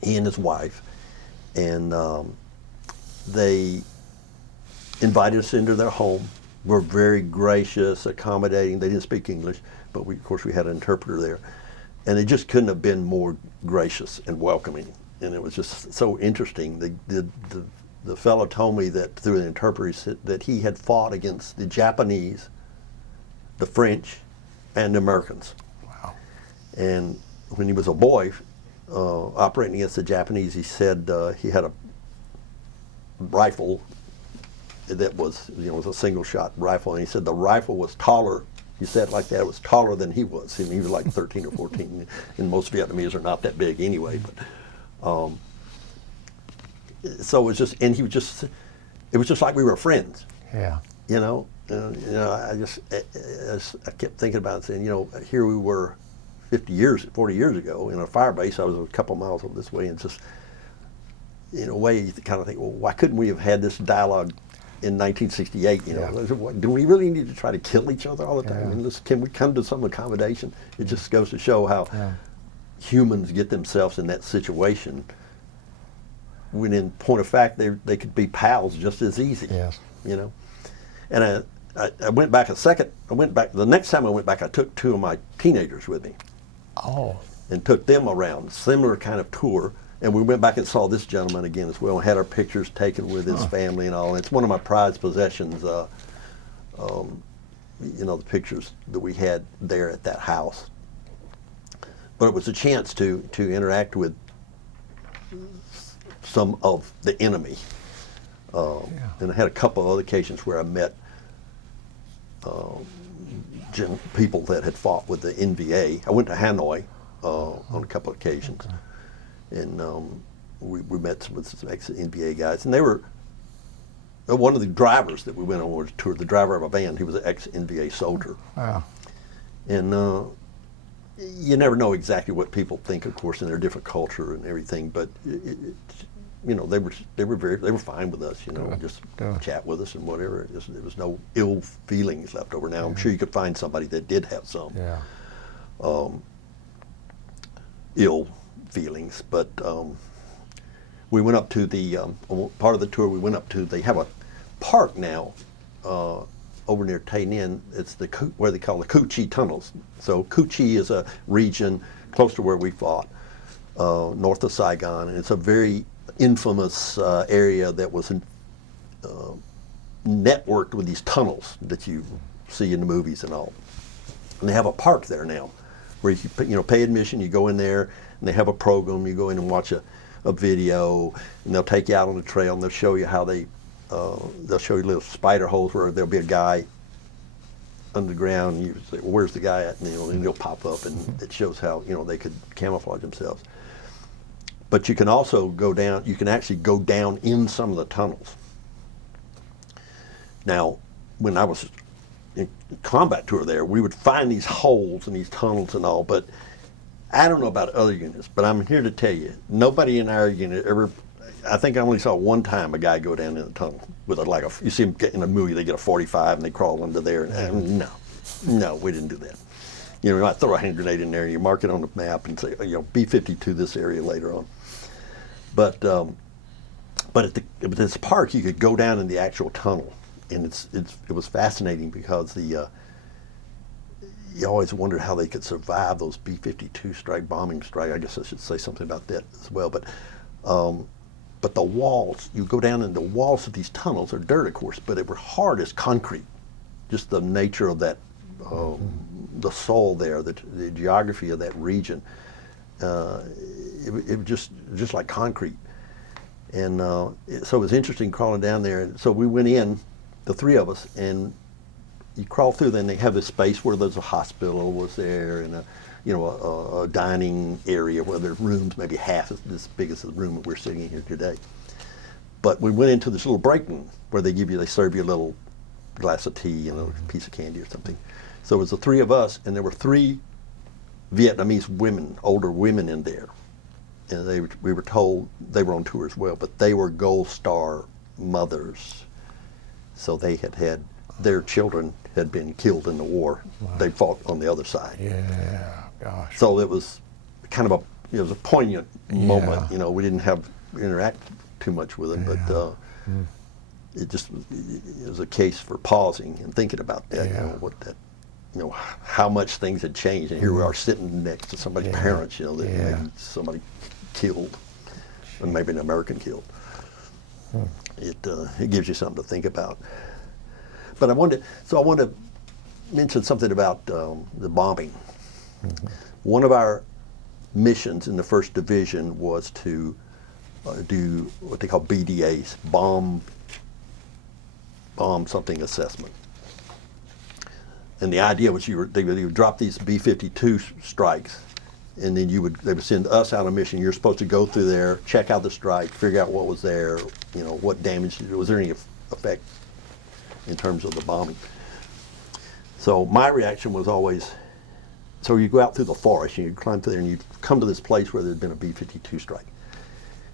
he and his wife, and they invited us into their home. Were very gracious, accommodating. They didn't speak English, but of course we had an interpreter there. And they just couldn't have been more gracious and welcoming. And it was just so interesting. The fellow told me that through the interpreter that he had fought against the Japanese, the French, and the Americans. Wow. And when he was a boy, operating against the Japanese, he said he had a rifle that was, was a single shot rifle, and he said the rifle was taller. He said it like that, it was taller than he was. And he was like 13 or 14, and most Vietnamese are not that big anyway. But so it was just, and it was just like we were friends. Yeah. I kept thinking about it, saying, here we were 40 years ago in a fire base. I was a couple miles over this way, and just in a way, you kind of think, well, why couldn't we have had this dialogue in 1968? You know, do we really need to try to kill each other all the time? I mean, can we come to some accommodation? It just goes to show how humans get themselves in that situation, when in point of fact they could be pals just as easy. Yes. You know, and I went back the next time I went back, I took 2 of my teenagers with me. Oh. And took them around, similar kind of tour. And we went back and saw this gentleman again as well, and had our pictures taken with his family and all. And it's one of my prized possessions, you know, the pictures that we had there at that house. But it was a chance to interact with some of the enemy. And I had a couple of other occasions where I met people that had fought with the NVA. I went to Hanoi on a couple of occasions. And we met with some ex-NVA guys, and they were one of the drivers that we went on a tour. The driver of a van, he was an ex-NVA soldier. Wow. And you never know exactly what people think, of course, in their different culture and everything. But you know, they were fine with us. You know, just chat with us and whatever. There was no ill feelings left over. Now I'm sure you could find somebody that did have some ill feelings, but we went up to the part of the tour. We went up to, they have a park now over near Tay Ninh. It's where they call the Cu Chi tunnels. So Cu Chi is a region close to where we fought, north of Saigon, and it's a very infamous area that was networked with these tunnels that you see in the movies and all. And they have a park there now, where you pay admission. You go in there, and they have a program. You go in and watch a video, and they'll take you out on the trail, and they'll show you how they'll show you little spider holes where there'll be a guy underground, and you say, well, where's the guy at? And he'll pop up, and it shows how they could camouflage themselves. But you can also go down. You can actually go down in some of the tunnels. Now, when I was in combat tour there, we would find these holes and these tunnels and all, but I don't know about other units, but I'm here to tell you, nobody in our unit ever, I think I only saw one time a guy go down in a tunnel with you see them get in a movie, they get a 45 and they crawl under there. No, we didn't do that. You might throw a hand grenade in there and you mark it on the map and say, B-52 this area later on. But at this park, you could go down in the actual tunnel, and it was fascinating because you always wondered how they could survive those B-52 bombing strike. I guess I should say something about that as well. But the walls, you go down, and the walls of these tunnels are dirt, of course, but they were hard as concrete. Just the nature of that, the soil there, the geography of that region. It was just like concrete. And so it was interesting crawling down there. And so we went in, the 3 of us, and you crawl through. Then they have this space where there's a hospital was there, and a dining area where there's rooms maybe half as big as the room that we're sitting in here today. But we went into this little break room where they serve you a little glass of tea and a piece of candy or something. So it was the 3 of us, and there were 3 Vietnamese women, older women in there. And we were told they were on tour as well, but they were Gold Star mothers. So they had their children had been killed in the war. Wow. They fought on the other side. Yeah, gosh. So it was kind of it was a poignant moment. We didn't interact too much with them, but it was a case for pausing and thinking about that. How much things had changed, and here we are sitting next to somebody's parents. That maybe somebody killed, and maybe an American killed. It gives you something to think about. But I want to mention something about the bombing. One of our missions in the 1st Division was to do what they call BDAs, bomb something assessment. And the idea was they would drop these B-52 strikes, and then they would send us out on a mission. You're supposed to go through there, check out the strike, figure out what was there, what damage, was there any effect in terms of the bombing. So my reaction was always, so you go out through the forest, and you climb through there, and you come to this place where there'd been a B-52 strike.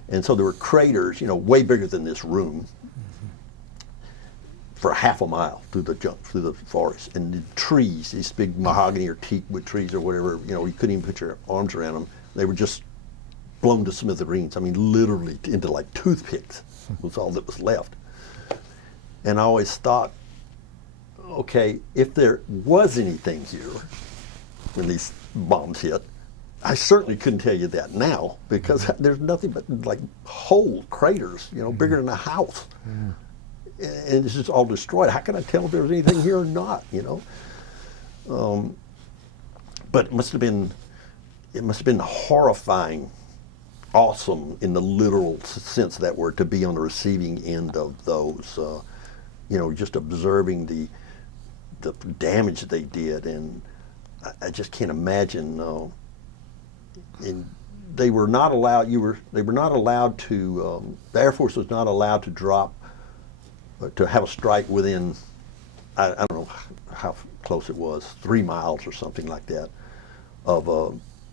And so there were craters, you know, way bigger than this room, for half a mile through the forest, and the trees, these big mahogany or teakwood trees or whatever, you know, you couldn't even put your arms around them. They were just blown to smithereens. I mean, literally into like toothpicks was all that was left. And I always thought, okay, if there was anything here when these bombs hit, I certainly couldn't tell you that now, because there's nothing but like whole craters, you know, bigger than a house. And it's just all destroyed. How can I tell if there was anything here or not, you know? But it must have been horrifying, awesome in the literal sense of that word, to be on the receiving end of those, you know, just observing the damage they did. And I just can't imagine, and they were not allowed, they were not allowed to, the Air Force was not allowed to drop, to have a strike within, I don't know how close it was, 3 miles or something like that, of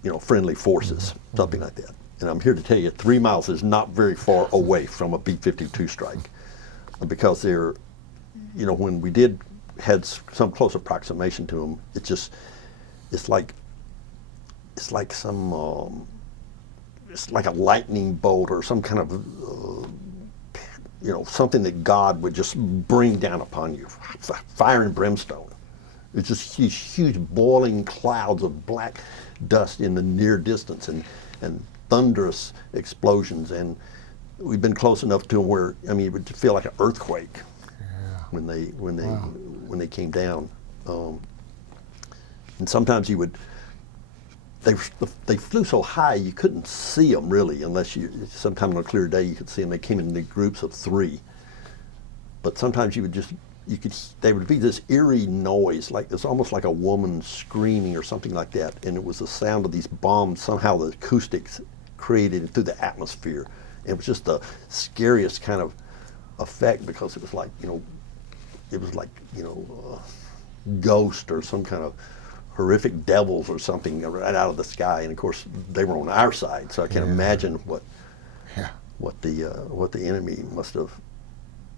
you know, friendly forces, something like that. And I'm here to tell you, 3 miles is not very far away from a B-52 strike, because they're, you know, when we had some close approximation to them, it's like some, it's like a lightning bolt or some kind of, you know, something that God would just bring down upon you, fire and brimstone. It's just these huge boiling clouds of black dust in the near distance, and thunderous explosions. And we've been close enough to them where, I mean, it would feel like an earthquake when they came down. And sometimes they flew so high you couldn't see them really, unless sometime on a clear day you could see them. They came in the groups of 3. But sometimes they would be this eerie noise, like it's almost like a woman screaming or something like that. And it was the sound of these bombs, somehow the acoustics created through the atmosphere. It was just the scariest kind of effect, because it was like, you know, ghost or some kind of horrific devils or something right out of the sky. And of course they were on our side, so I can imagine what the enemy must have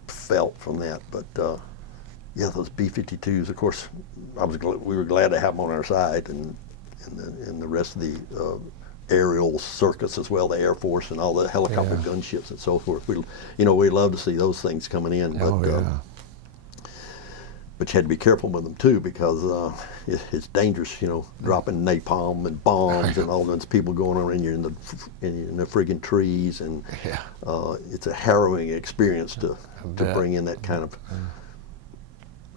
felt from that. But yeah, those B-52s, of course, we were glad to have them on our side, and the rest of the aerial circus as well, the Air Force and all the helicopter gunships and so forth. We love to see those things coming in. But you had to be careful with them too, because it's dangerous, you know, dropping napalm and bombs and all those people going on, and you're in the friggin' trees, and it's a harrowing experience to bring in that kind of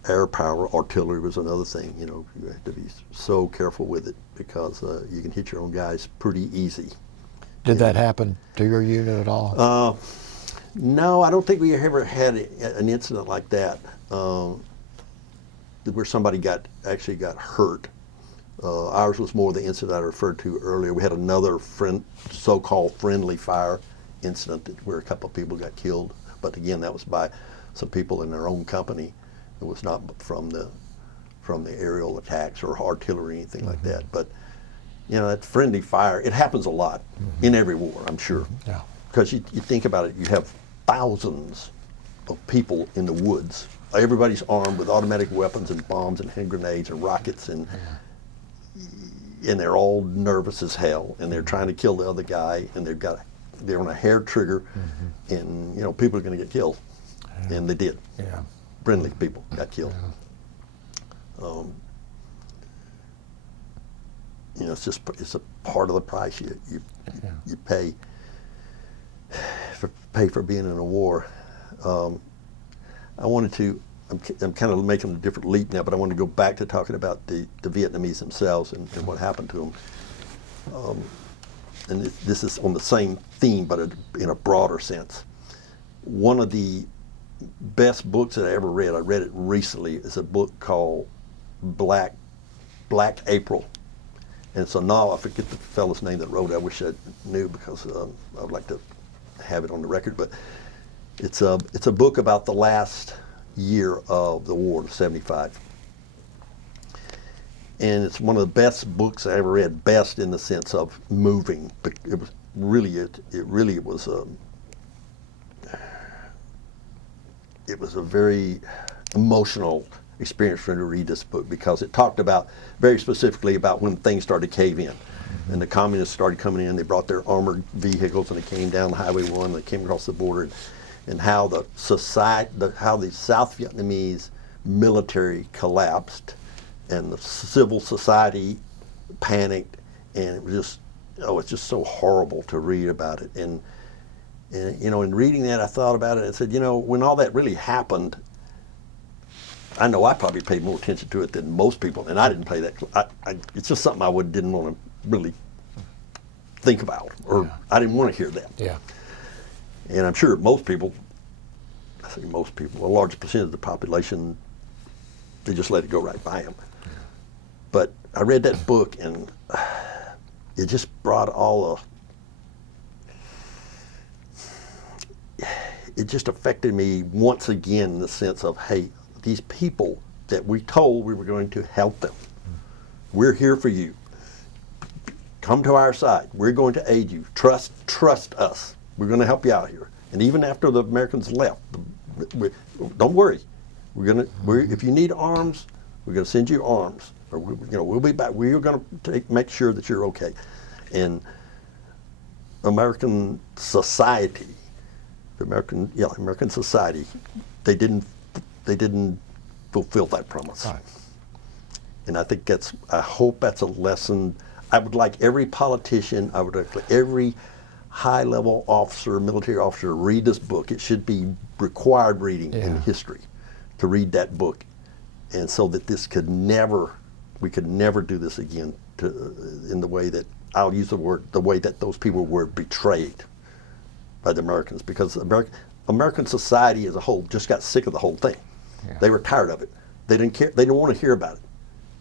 air power. Artillery was another thing, you know. You have to be so careful with it, because you can hit your own guys pretty easy. Did that happen to your unit at all? No, I don't think we ever had an incident like that. Where somebody actually got hurt. Ours was more the incident I referred to earlier. We had another so-called friendly fire incident where a couple of people got killed, but again, that was by some people in their own company. It was not from the aerial attacks or artillery or anything like that. But you know, that friendly fire, it happens a lot in every war, I'm sure. Yeah. Because you think about it, you have thousands of people in the woods. Everybody's armed with automatic weapons and bombs and hand grenades and rockets, and they're all nervous as hell, and they're trying to kill the other guy, and they're on a hair trigger, and you know, people are going to get killed, and they did. Yeah. Friendly people got killed. You know, it's a part of the price you pay for being in a war. I'm kind of making a different leap now, but I want to go back to talking about the Vietnamese themselves and what happened to them. And this is on the same theme, but in a broader sense. One of the best books that I ever read, I read it recently, is a book called Black April. And it's a novel. I forget the fellow's name that wrote it. I wish I knew, because I would like to have it on the record. But it's a book about the last year of the war of '75. And it's one of the best books I ever read, best in the sense of moving. really it was a very emotional experience for me to read this book, because it talked about very specifically about when things started to cave in. And the communists started coming in. They brought their armored vehicles, and they came down Highway 1. They came across the border, and how the how the South Vietnamese military collapsed, and the civil society panicked, and it was just, it's just so horrible to read about it. And you know, in reading that, I thought about it and said, you know, when all that really happened, I know I probably paid more attention to it than most people, and I didn't pay that. It's just something I didn't want to really think about, or I didn't want to hear that. Yeah. And I'm sure most people, I say most people, a large percentage of the population, they just let it go right by them. But I read that book, and it just brought it just affected me once again, in the sense of, hey, these people that we told we were going to help them, we're here for you. Come to our side. We're going to aid you. Trust us. We're going to help you out here. And even after the Americans left, don't worry. If you need arms, we're going to send you arms, or we'll be back. We're going to make sure that you're okay. And American society, American society, they didn't fulfill that promise. Right. And I think I hope that's a lesson. I would like every politician, I would like every high-level officer, military officer, read this book. It should be required reading in history, to read that book, and so that we could never do this again in the way that, I'll use the word, the way that those people were betrayed by the Americans, because American society as a whole just got sick of the whole thing. Yeah. They were tired of it. They didn't care. They didn't want to hear about it.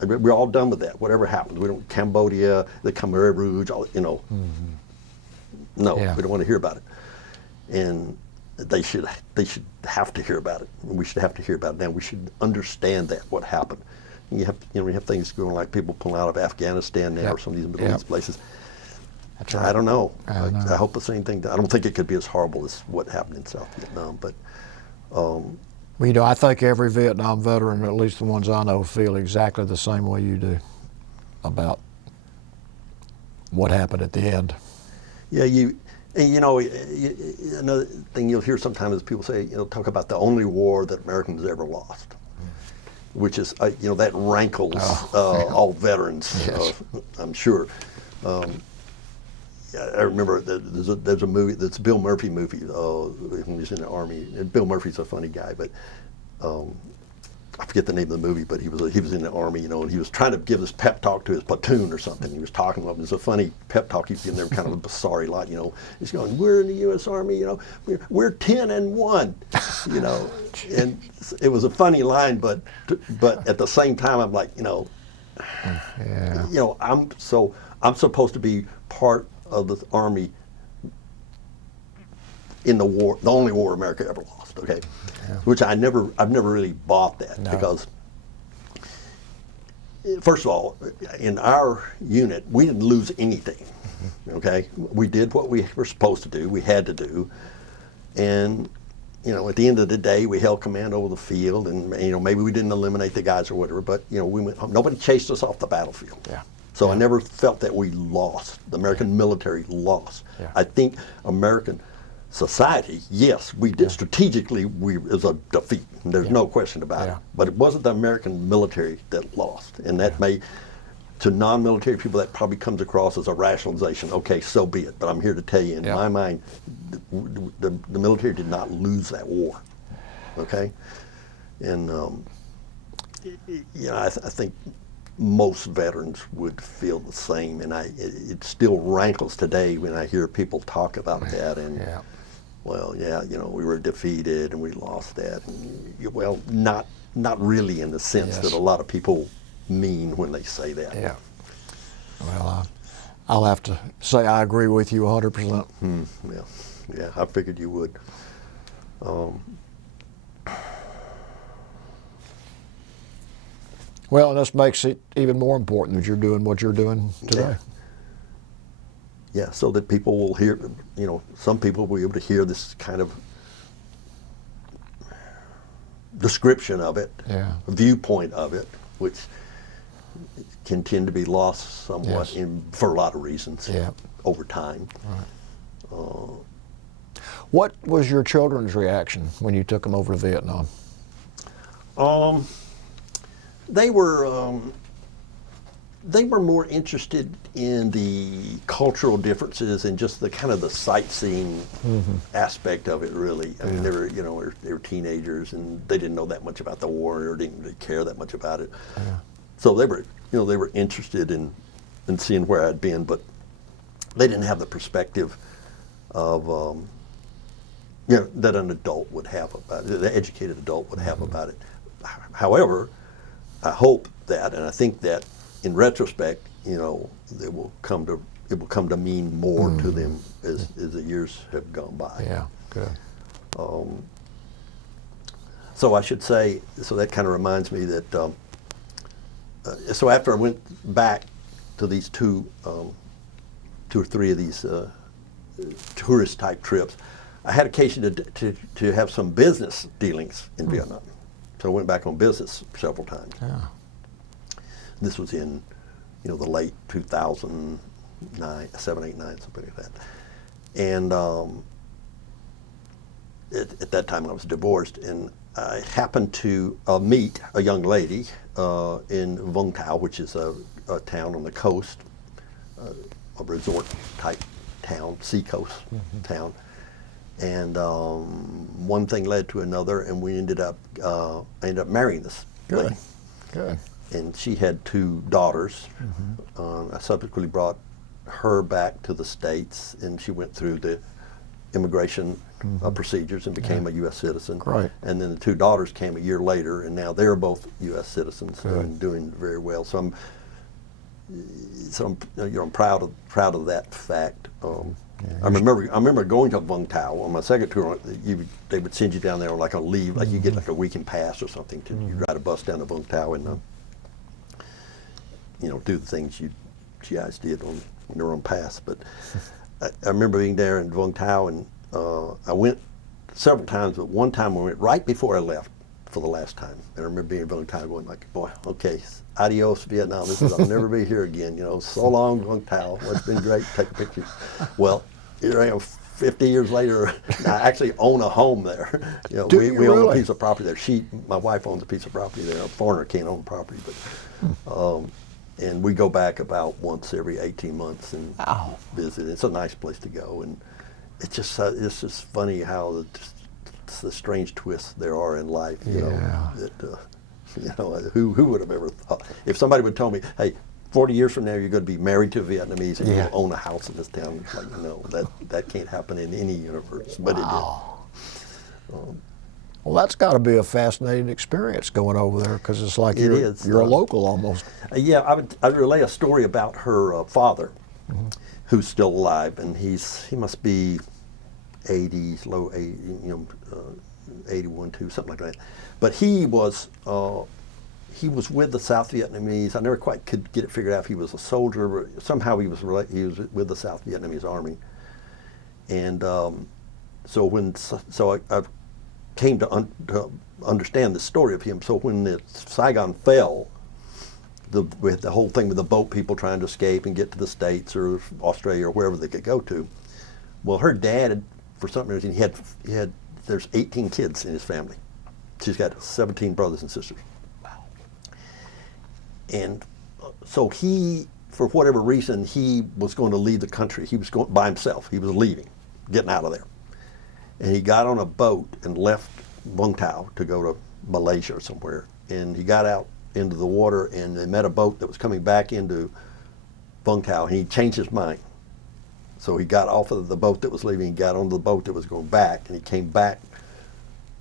We're all done with that. Whatever happens, we don't. Cambodia, the Khmer Rouge, you know. Mm-hmm. No, we don't want to hear about it. And they should have to hear about it. We should have to hear about it now. We should understand what happened. We have things going like people pulling out of Afghanistan now, or some of these Middle East places. That's right. I don't know. I hope the same thing. I don't think it could be as horrible as what happened in South Vietnam, but. Well, you know, I think every Vietnam veteran, at least the ones I know, feel exactly the same way you do about what happened at the end. Yeah, another thing you'll hear sometimes is people say, talk about the only war that Americans ever lost, which is, that rankles all veterans, yes. I'm sure. I remember there's a movie, that's a Bill Murphy movie, when he was in the Army. And Bill Murphy's a funny guy, but I forget the name of the movie, but he was in the Army, and he was trying to give this pep talk to his platoon or something. He was talking to them. It's a funny pep talk. He's in there kind of a sorry lot, He's going, we're in the U.S. Army, we're 10-1, And it was a funny line, but at the same time, I'm like, I'm supposed to be part of the Army in the war, the only war America ever lost, okay? Yeah. Which I've never really bought that, because first of all, in our unit, we didn't lose anything, okay? We did what we were supposed to do, we had to do, and at the end of the day, we held command over the field, and maybe we didn't eliminate the guys or whatever, but nobody chased us off the battlefield. Yeah. So I never felt that we lost. The American military lost. Yeah. I think American society, yes, we did strategically. It was a defeat. There's no question about it. But it wasn't the American military that lost, and that may, to non-military people, that probably comes across as a rationalization. Okay, so be it. But I'm here to tell you, in my mind, the military did not lose that war. Okay, and I think most veterans would feel the same, and it still rankles today when I hear people talk about that. And we were defeated and we lost that. And, well, not really in the sense that a lot of people mean when they say that. Yeah. Well, I'll have to say I agree with you 100%. Yeah, I figured you would. Well, and this makes it even more important that you're doing what you're doing today. yeah, so that people will hear, you know, some people will be able to hear this kind of description of it, Yeah. viewpoint of it, which can tend to be lost somewhat Yes. for a lot of reasons Yeah. over time. What was your children's reaction when you took them over to Vietnam? They were more interested in the cultural differences and just the kind of the sightseeing aspect of it. Really, I mean, they were, you know, they were teenagers and they didn't know that much about the war or didn't really care that much about it. Yeah. So they were, you know, they were interested in seeing where I'd been, but they didn't have the perspective of, you know, that an adult would have about it, the educated adult would have about it. However, I hope that, and I think that in retrospect, you know, it will come to mean more to them as the years have gone by. Yeah, good. So I should say, so that kind of reminds me that, so after I went back to these two or three of these tourist type trips, I had occasion to have some business dealings in Vietnam. So I went back on business several times. Yeah. This was in, you know, the late 2009, 7, 8, 9, something like that. And at that time I was divorced, and I happened to meet a young lady in Vung Tau, which is a town on the coast, a resort type town, seacoast town. And one thing led to another, and I ended up marrying this lady. Good. And she had 2 daughters. I subsequently brought her back to the States, and she went through the immigration procedures and became a U.S. citizen. Great. And then the 2 daughters came a year later, and now they're both U.S. citizens Good. and doing very well. So I'm you know, I'm proud of that fact. I remember going to Vung Tau on my second tour. They would send you down there like on leave, like you get like a weekend pass or something. You ride a bus down to Vung Tau and you know, do the things you guys did when you were on pass. But I remember being there in Vung Tau, and I went several times, but one time I went right before I left for the last time. And I remember being in Vung Tau going like, boy, okay, adios Vietnam. I'll never be here again. You know, so long Vung Tau. Well, it's been great. Take pictures. Well, here I am 50 years later. I actually own a home there. You know, we own a piece of property there. My wife owns a piece of property there. A foreigner can't own property, but and we go back about once every 18 months and visit. It's a nice place to go, and it's just funny how the strange twists there are in life. You know, that you know, who would have ever thought? If somebody would tell me, hey, 40 years from now you're going to be married to a Vietnamese and you'll own a house in this town, it's like, no, that can't happen in any universe, but it did. Well, that's got to be a fascinating experience going over there, because it's like you're a local almost. Yeah, I'd relay a story about her father, who's still alive, and he must be 80s, low 80, you know, 81, 2, something like that. But he was with the South Vietnamese. I never quite could get it figured out if he was a soldier, but somehow he was with the South Vietnamese Army. And so I came to understand the story of him. So when the Saigon fell, with the whole thing with the boat people trying to escape and get to the States or Australia or wherever they could go to, well, her dad, for some reason, there's 18 kids in his family. She's got 17 brothers and sisters. Wow. And so he, for whatever reason, he was going to leave the country. He was going by himself. He was leaving, getting out of there. And he got on a boat and left Vung Tau to go to Malaysia or somewhere. And he got out into the water, and they met a boat that was coming back into Vung Tau, and he changed his mind. So he got off of the boat that was leaving, he got on the boat that was going back, and he came back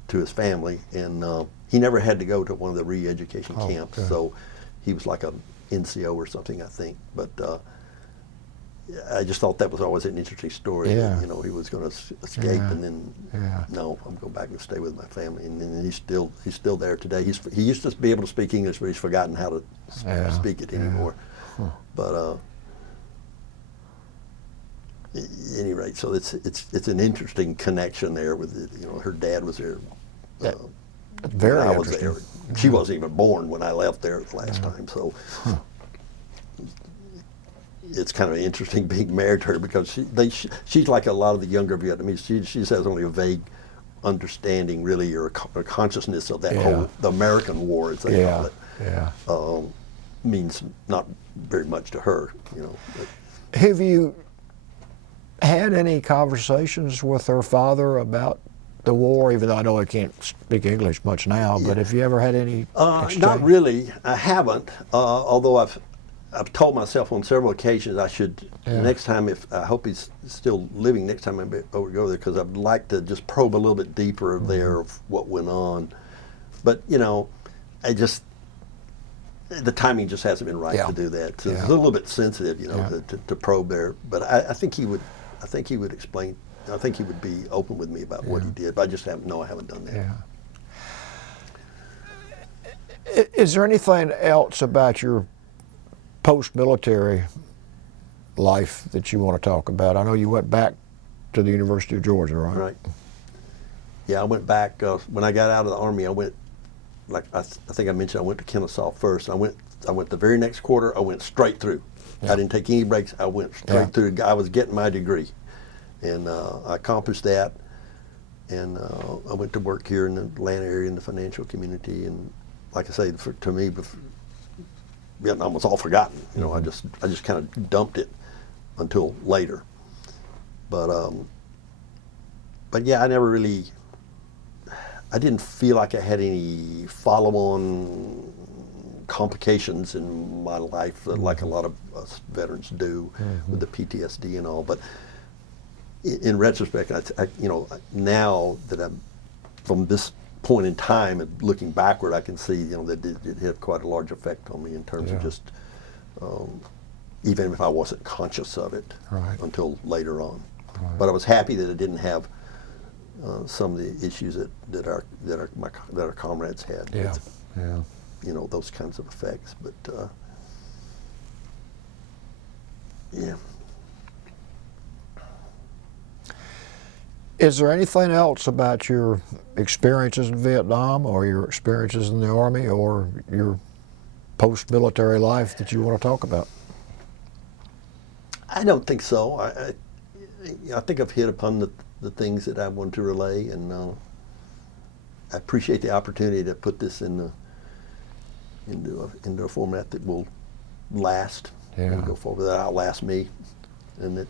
to his family, and he never had to go to one of the re-education camps. Okay. So he was like a NCO or something, I think. But I just thought that was always an interesting story. Yeah. That, you know, he was going to escape, and then no, I'm going back and stay with my family. And then he's still there today. He used to be able to speak English, but he's forgotten how to speak it anymore. Huh. But At any rate, so it's an interesting connection there with it. You know, her dad was there. Very when I was interesting. there. She wasn't even born when I left there the last time, so it's kind of interesting being married to her because she's like a lot of the younger Vietnamese. She has only a vague understanding, really, or a consciousness of that whole the American War, as they call it. Yeah. Means not very much to her, you know. But, have you had any conversations with her father about the war, even though I know I can't speak English much now, but have you ever had any exchange? Not really. I haven't, although I've told myself on several occasions I should, next time, if I hope he's still living, next time I go there, because I'd like to just probe a little bit deeper there of what went on. But, you know, the timing just hasn't been right to do that. So it's a little bit sensitive, you know, to probe there. But I think he would explain. I think he would be open with me about what he did. But I just haven't done that. Yeah. Is there anything else about your post-military life that you want to talk about? I know you went back to the University of Georgia, right? Right. Yeah, I went back when I got out of the Army. I went. Like I think I mentioned, I went to Kennesaw first. I went the very next quarter. I went straight through. I didn't take any breaks. I went straight through. I was getting my degree, and I accomplished that. And I went to work here in the Atlanta area in the financial community. And like I say, to me, Vietnam was all forgotten. You know, I just kind of dumped it until later. But yeah, I never really. I didn't feel like I had any follow-on complications in my life like a lot of us veterans do with the PTSD and all. But in retrospect, you know, now that I'm from this point in time and looking backward, I can see, you know, that it had quite a large effect on me in terms of just even if I wasn't conscious of it until later on. But I was happy that it didn't have some of the issues that our comrades had. You know, those kinds of effects. But yeah. Is there anything else about your experiences in Vietnam or your experiences in the Army or your post-military life that you want to talk about? I don't think so. I think I've hit upon the things that I wanted to relay, and I appreciate the opportunity to put this into a format that will last and go forward, that outlast me, and that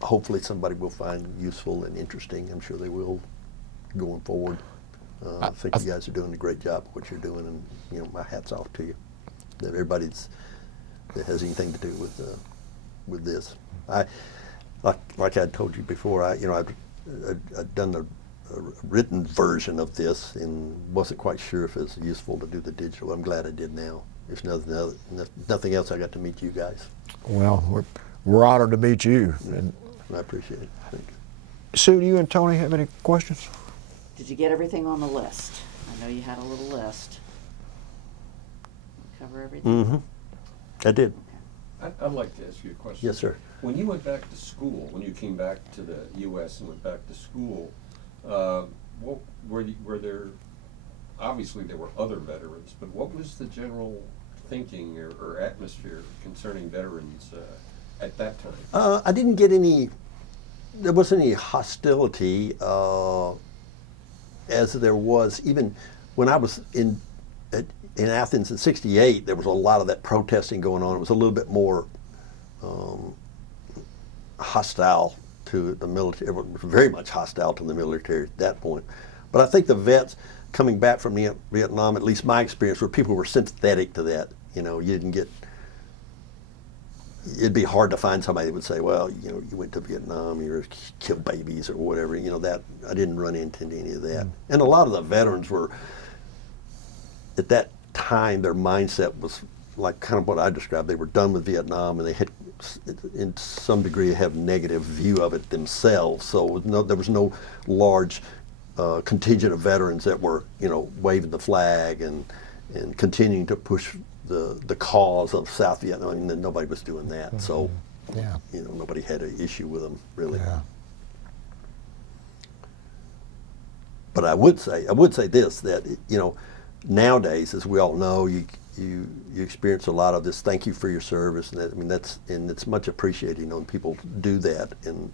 hopefully somebody will find useful and interesting. I'm sure they will going forward. I think you guys are doing a great job of what you're doing, and you know, my hat's off to you. That everybody that has anything to do with this. Like I told you before, I'd done a written version of this and wasn't quite sure if it's useful to do the digital. I'm glad I did now. If nothing else, I got to meet you guys. Well, we're honored to meet you. And I appreciate it. Thank you. Sue, do you and Tony have any questions? Did you get everything on the list? I know you had a little list. Cover everything? Mm-hmm. I did. I'd like to ask you a question. Yes, sir. When you went back to school, when you came back to the U.S. and went back to school, what were there? Obviously, there were other veterans, but what was the general thinking or atmosphere concerning veterans at that time? I didn't get any. There wasn't any hostility as there was even when I was in Athens in '68. There was a lot of that protesting going on. It was a little bit more hostile to the military. It was very much hostile to the military at that point. But I think the vets coming back from Vietnam, at least my experience, where people were sympathetic to that. You know, you didn't get. It'd be hard to find somebody that would say, well, you know, you went to Vietnam, you killed babies or whatever. You know, that I didn't run into any of that. And a lot of the veterans were, at that time, their mindset was like kind of what I described. They were done with Vietnam, and they had, in some degree, have negative view of it themselves. So there was no large contingent of veterans that were, you know, waving the flag and continuing to push the cause of South Vietnam. I mean, nobody was doing that. So Yeah. You know, nobody had an issue with them really. Yeah. But I would say this, that, you know, nowadays, as we all know, you experience a lot of this. Thank you for your service, and that, I mean, it's much appreciated, you know, when people do that. And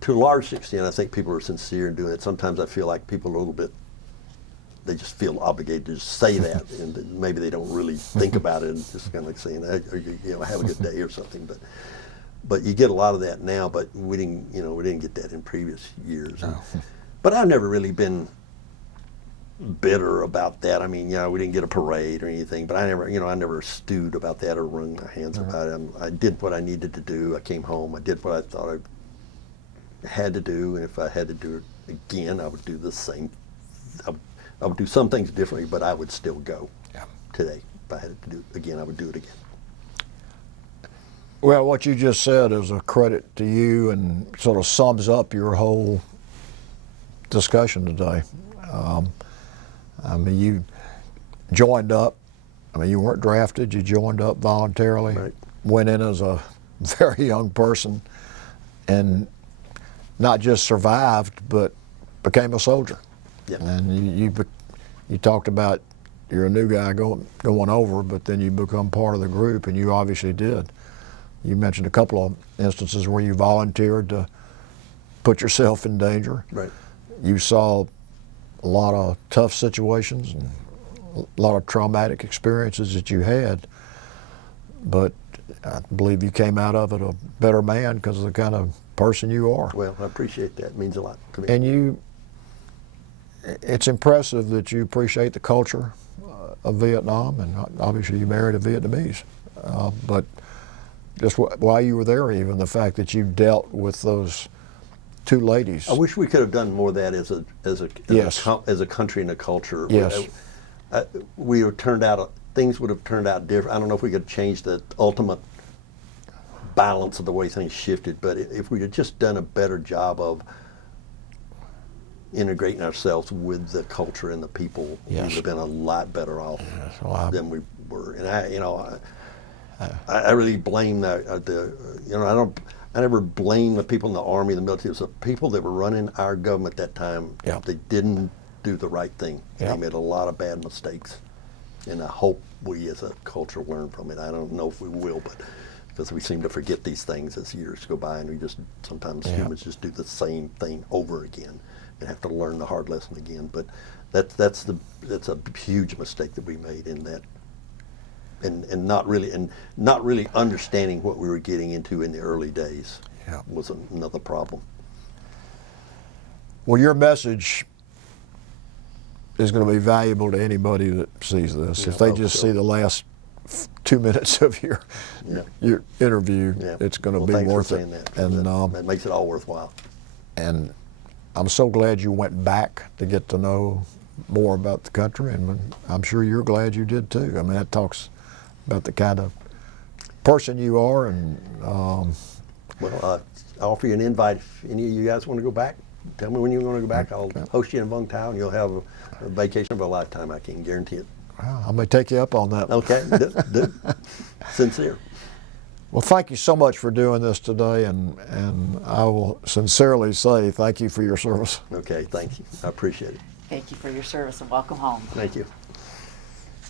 to a large extent, I think people are sincere in doing it. Sometimes I feel like people are a little bit, they just feel obligated to just say that, and maybe they don't really think about it, and just kind of like saying, hey, you know, have a good day or something. But you get a lot of that now. But we didn't get that in previous years. No. But I've never really been bitter about that. I mean, you know, we didn't get a parade or anything, but I never stewed about that or wrung my hands about it. I did what I needed to do. I came home. I did what I thought I had to do, and if I had to do it again, I would do the same. I would do some things differently, but I would still go today. If I had to do it again, I would do it again. Well, what you just said is a credit to you and sort of sums up your whole discussion today. I mean, you joined up. I mean, you weren't drafted. You joined up voluntarily. Right. Went in as a very young person, and not just survived, but became a soldier. Yep. And you talked about you're a new guy going over, but then you become part of the group, and you obviously did. You mentioned a couple of instances where you volunteered to put yourself in danger. Right. You saw a lot of tough situations and a lot of traumatic experiences that you had, but I believe you came out of it a better man because of the kind of person you are. Well, I appreciate that. It means a lot to me. And it's impressive that you appreciate the culture of Vietnam, and obviously you married a Vietnamese, but just while you were there, even the fact that you dealt with those two ladies. I wish we could have done more of that as Yes. a country and a culture. Yes. We were turned out. Things would have turned out different. I don't know if we could change the ultimate balance of the way things shifted, but if we had just done a better job of integrating ourselves with the culture and the people, Yes. we would have been a lot better off Yes, well, than we were. And I really blame I never blame the people in the Army, the military. It was the people that were running our government at that time. Yeah. They didn't do the right thing. Yeah. They made a lot of bad mistakes. And I hope we as a culture learn from it. I don't know if we will, but because we seem to forget these things as years go by, and we just sometimes humans just do the same thing over again and have to learn the hard lesson again. But that's a huge mistake that we made in that. And not really understanding what we were getting into in the early days was another problem. Well, your message is going to be valuable to anybody that sees this. Yeah, if they I hope just so. see the last 2 minutes of your interview, it's going to be thanks worth for it. saying that. And that makes it all worthwhile. and I'm so glad you went back to get to know more about the country, and I'm sure you're glad you did too. I mean, that talks about the kind of person you are. And Well, I offer you an invite. If any of you guys want to go back, tell me when you want to go back. I'll host you in Vung Tau, and you'll have a vacation of a lifetime. I can guarantee it. wow, I'm going to take you up on that. Okay, do. Sincere. Well, thank you so much for doing this today, and I will sincerely say thank you for your service. Okay, thank you. I appreciate it. Thank you for your service and welcome home. Thank you.